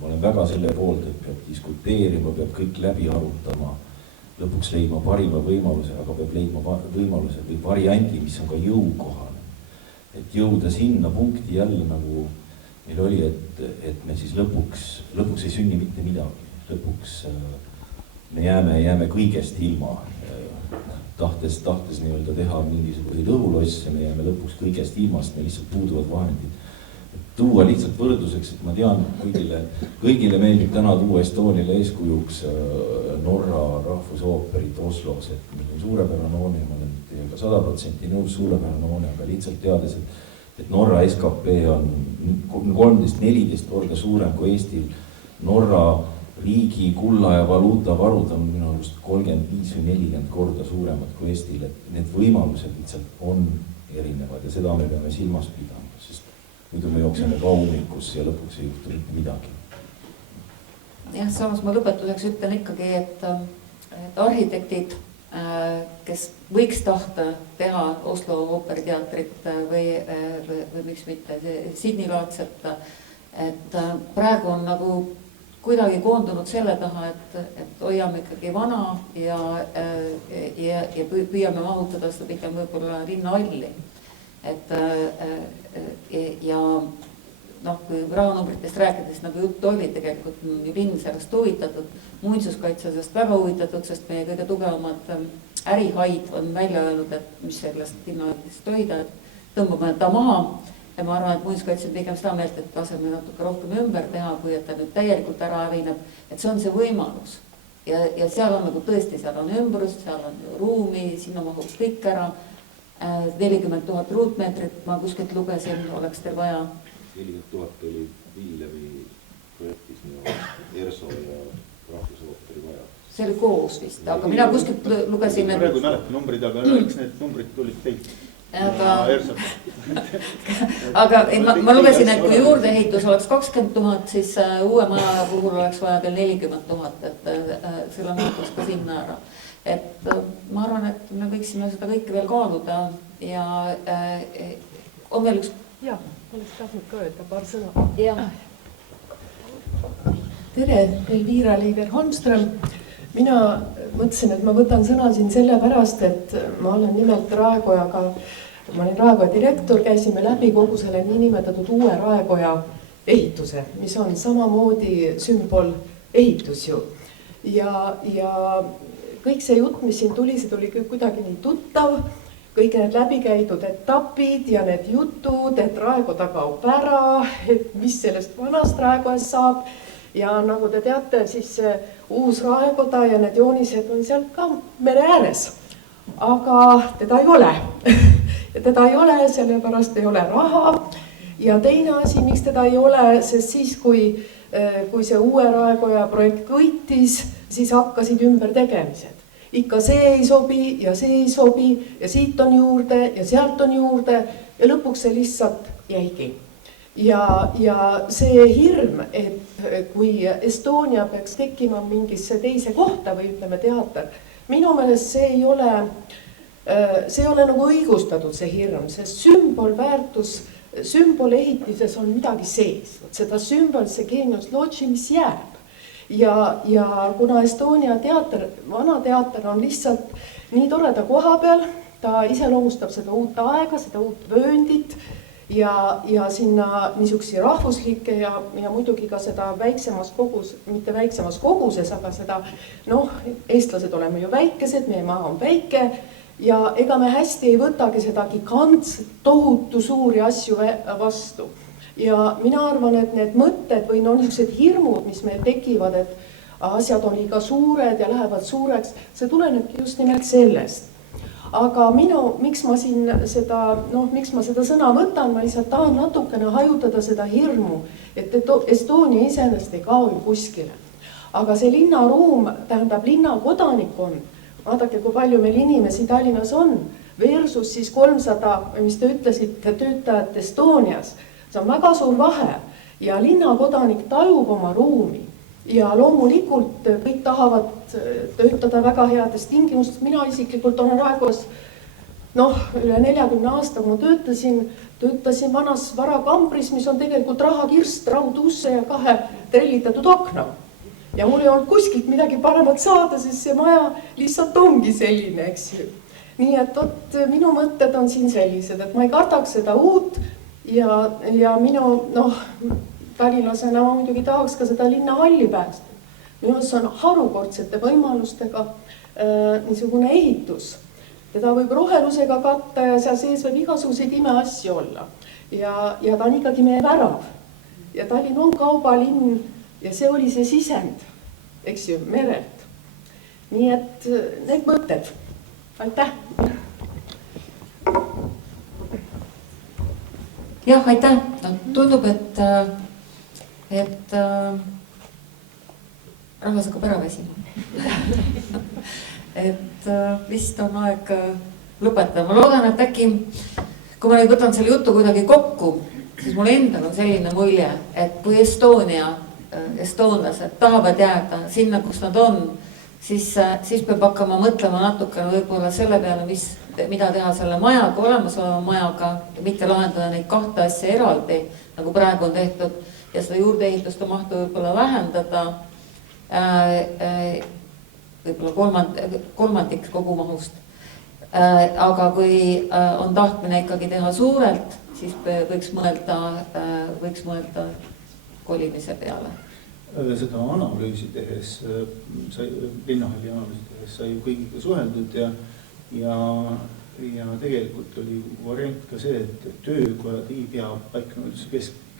ma olen väga selle poolt, et peab diskuteerima, peab kõik läbi arutama, lõpuks leidma parima võimaluse, aga peab leidma võimaluse või varianti, mis on ka jõukohane. Et jõuda sinna punkti jälle nagu meil oli, et me siis lõpuks ei sünni mitte midagi. Lõpuks me jääme kõigest ilma. Tahtes nii-öelda teha mingisuguseid õhulosse, me jääme lõpuks kõigest ilmast, me lihtsalt puuduvad vahendid. Tuua lihtsalt võrdluseks, et ma tean, kõigile meeldib täna tuua Estoniale eeskujuks Norra rahvusooperit Oslos, et meil on suurepärane hoone, ma olen teiega 100% nõus, suurepärane hoone, aga lihtsalt teades, et Norra SKP on 13-14 korda suurem kui Eestil, Norra riigi kulla ja valuuta varud on minu arust 35 või 40 korda suuremad kui Eestil, et need võimalused lihtsalt on erinevad ja seda me peame silmas pidama, sest muidu me jookseme ka ummikusse ja lõpuks ei juhtu mitte midagi. Jah, samas ma lõpetuseks ütlen ikkagi, et arhitektid, kes võiks tahta teha Oslo ooperiteatrit või miks mitte Sydney-laadset, et praegu on nagu kuidagi koondunud selle taha, et hoiame ikkagi vana ja püüame mahutada seda pigem võib-olla linnahalli. Ja noh, kui rahanumbritest rääkides nagu juttu oli, tegelikult ju linn sellest huvitatud, muinsuskaitse sellest väga huvitatud, sest meie kõige tugevamad ärihaid on välja öelnud, et mis sellest linnahaldist hoida, et tõmbame ta maha. Ja ma arvan, et muinsuskaitse on pigem seda meelt, et laseme natuke rohkem ümber teha, kui et ta nüüd täielikult ära hävineb, et see on see võimalus. Ja seal on nagu tõesti, seal on ümbrus, seal on ruumi, sinna mahub kõik ära. 40 000 ruutmeetrit ma kuskilt lugesin, oleks teil vaja. 40 000 oli Villevi projektis ERSO ja rahvusooperi vaja. See oli koos vist, aga mina kuskilt lugesin. Praegu ei mäleta numbrid, aga eks need numbrid tulid teilt. Aga ma lugesin, et kui juurdeehitus oleks 20 000, siis uue maja puhul oleks vaja veel 40 000, et selle muutus ka sinna ära. Et ma arvan, et me võiksime seda kõike veel kaaluda ja on veel üks... Jah, oleks tahtnud ka öelda paar sõna. Jah. Tere, Elvira Liiver-Holmström. Mina mõtlesin, et ma võtan sõna siin sellepärast, et ma olen nimelt Raekojaga, ma olin Raekoja direktor, käisime läbi kogu selle niinimetatud uue Raekoja ehituse, mis on samamoodi sümbol ehitus ju. Ja kõik see jutt, mis siin tuli, see tuli kuidagi nii tuttav, kõik need läbikäidud etapid ja need jutud, et Raekoja kaob ära, et mis sellest vanast Raekojast saab. Ja nagu te teate, siis uus Raekoja ja need joonised on seal ka mere ääres. Aga teda ei ole. Ja teda ei ole, sellepärast ei ole raha. Ja teine asi, miks teda ei ole, sest siis, kui see uue Raekoja projekt võitis, siis hakkasid ümber tegemised. Ikka see ei sobi ja see ei sobi ja siit on juurde ja sealt on juurde ja lõpuks see lihtsalt jäigi. Ja see hirm, et kui Estonia peaks tekkima mingisse teise kohta või ütleme teater, minu meelest see ei ole nagu õigustatud see hirm, sest sümbolväärtus, sümbolehitises on midagi sees. Seda sümbol, see genius loci, mis jääb. Ja kuna Estonia teater, vana teater on lihtsalt nii toreda koha peal, ta iseloomustab seda uut aega, seda uut vööndit, ja sinna niisugusi rahvuslikke ja muidugi ka seda väiksemas kogus, mitte väiksemas koguses, aga seda, eestlased oleme ju väikesed, meie maa on väike ja ega me hästi ei võtagi seda gigantset, tohutu suuri asju vastu. Ja mina arvan, et need mõtted või niisugused hirmud, mis meil tekivad, et asjad on liiga suured ja lähevad suureks, see tulenebki just nimelt sellest. aga miks ma siin miks ma seda sõna võtan, ma lihtsalt tahan natukene hajutada seda hirmu, et Estonia iseenesest ei kao ju kuskile. Aga see linnaruum, tähendab linna kodanikkond, vaadake, kui palju meil inimesi Tallinnas on, versus siis 300, mis te ütlesite, töötajat Estonias. See on väga suur vahe ja linnakodanik tajub oma ruumi. Ja loomulikult kõik tahavad töötada väga heades tingimustes. Mina isiklikult olen Raekojas üle 40 aasta, kui ma töötasin vanas varakambris, mis on tegelikult rahakirst, raudhusse ja 2 trellitatud akna. Ja mul ei olnud kuskilt midagi paremat saada, sest see maja lihtsalt ongi selline, eks ju. Nii et minu mõtted on siin sellised, et ma ei kardaks seda uut ja minu, tallinlasena ma muidugi tahaks ka seda linnahalli päästa. Minu see on harukordsete võimalustega niisugune ehitus. Teda võib rohelusega katta ja seal sees võib igasuguseid imeasju olla. Ja ta on ikkagi meie värav. Ja Tallinn on kaubalinn ja see oli see sisend, eks ju, merelt. Nii et need mõtted. Aitäh! Jah, aitäh! Tundub, et rahvas hakkab ära väsima. Et vist on aeg lõpetada. Ma loodan, et äkki, kui ma nüüd võtan selle jutu kuidagi kokku, siis mul endal on selline mulje, et kui estoonlased tahavad jääda sinna, kus nad on, siis peab hakkama mõtlema natukene võib-olla selle peale, mida teha selle majaga, olemasoleva majaga ja mitte lahendada neid 2 asja eraldi, nagu praegu on tehtud, ja seda juurdeehituste mahtu võib-olla vähendada võib-olla kolmandik kogu mahust. Aga kui on tahtmine ikkagi teha suurelt, siis võiks mõelda kolimise peale. Seda analüüsi tehes, linnahalli analüüsi tehes sai ju kõigiga suheldud ja tegelikult oli variant ka see, et töökojad ei pea paiknema üldse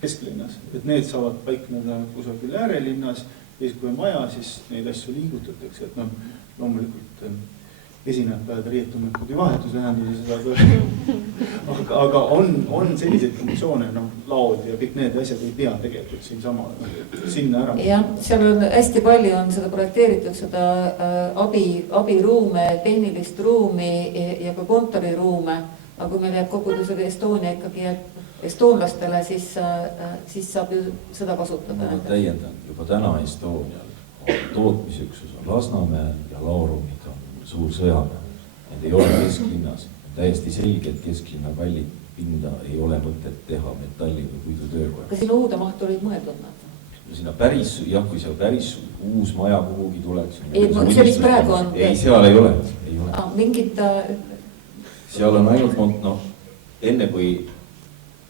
kesklinnas, et need saavad paikneda kusagil äärelinnas ja siis kui on vaja, siis neid asju liigutatakse, et loomulikult esinejad peavad rietuma ikkagi vahetuslähenduses, aga on selliseid funktsioone, laod ja kõik need asjad ei pea tegelikult sinna ära. Jah, seal on hästi palju on seda projekteeritud, seda abiruume, tehnilist ruumi ja ka kontoriruume, aga kui meil jääb kogu seda Estonia ikkagi estoonlastele, siis saab ju seda kasutada. Täiendan, juba täna Estonial tootmisüksus on Lasnamäel ja Laurumid on suur sõjamäe. Need ei ole kesklinnas. Täiesti selge, et kesklinna kallid pinda ei ole mõtet teha metalli või puidu töökoja. Kas sinna uude mahtu olid mõeldud nad? Sinna päris, kui seal päris uus maja kuhugi tuleks. See mis praegu on? Ei, seal ei ole. Mingid... Seal on ainult, enne kui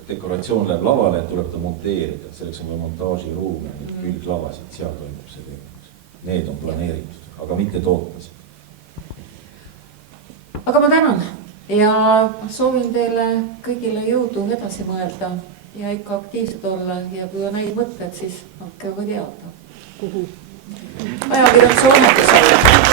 dekoratsioon läheb lavale, tuleb ta monteerida. Selleks on ka montaažiruum ja need külglavasid, seal toimub see tegevus. Need on planeeritud, aga mitte tootmised. Aga ma tänan ja soovin teile kõigile jõudu edasi mõelda ja ikka aktiivsed olla ja kui on häid mõtted, siis andke teada. Ajakirjanduse vahetusele.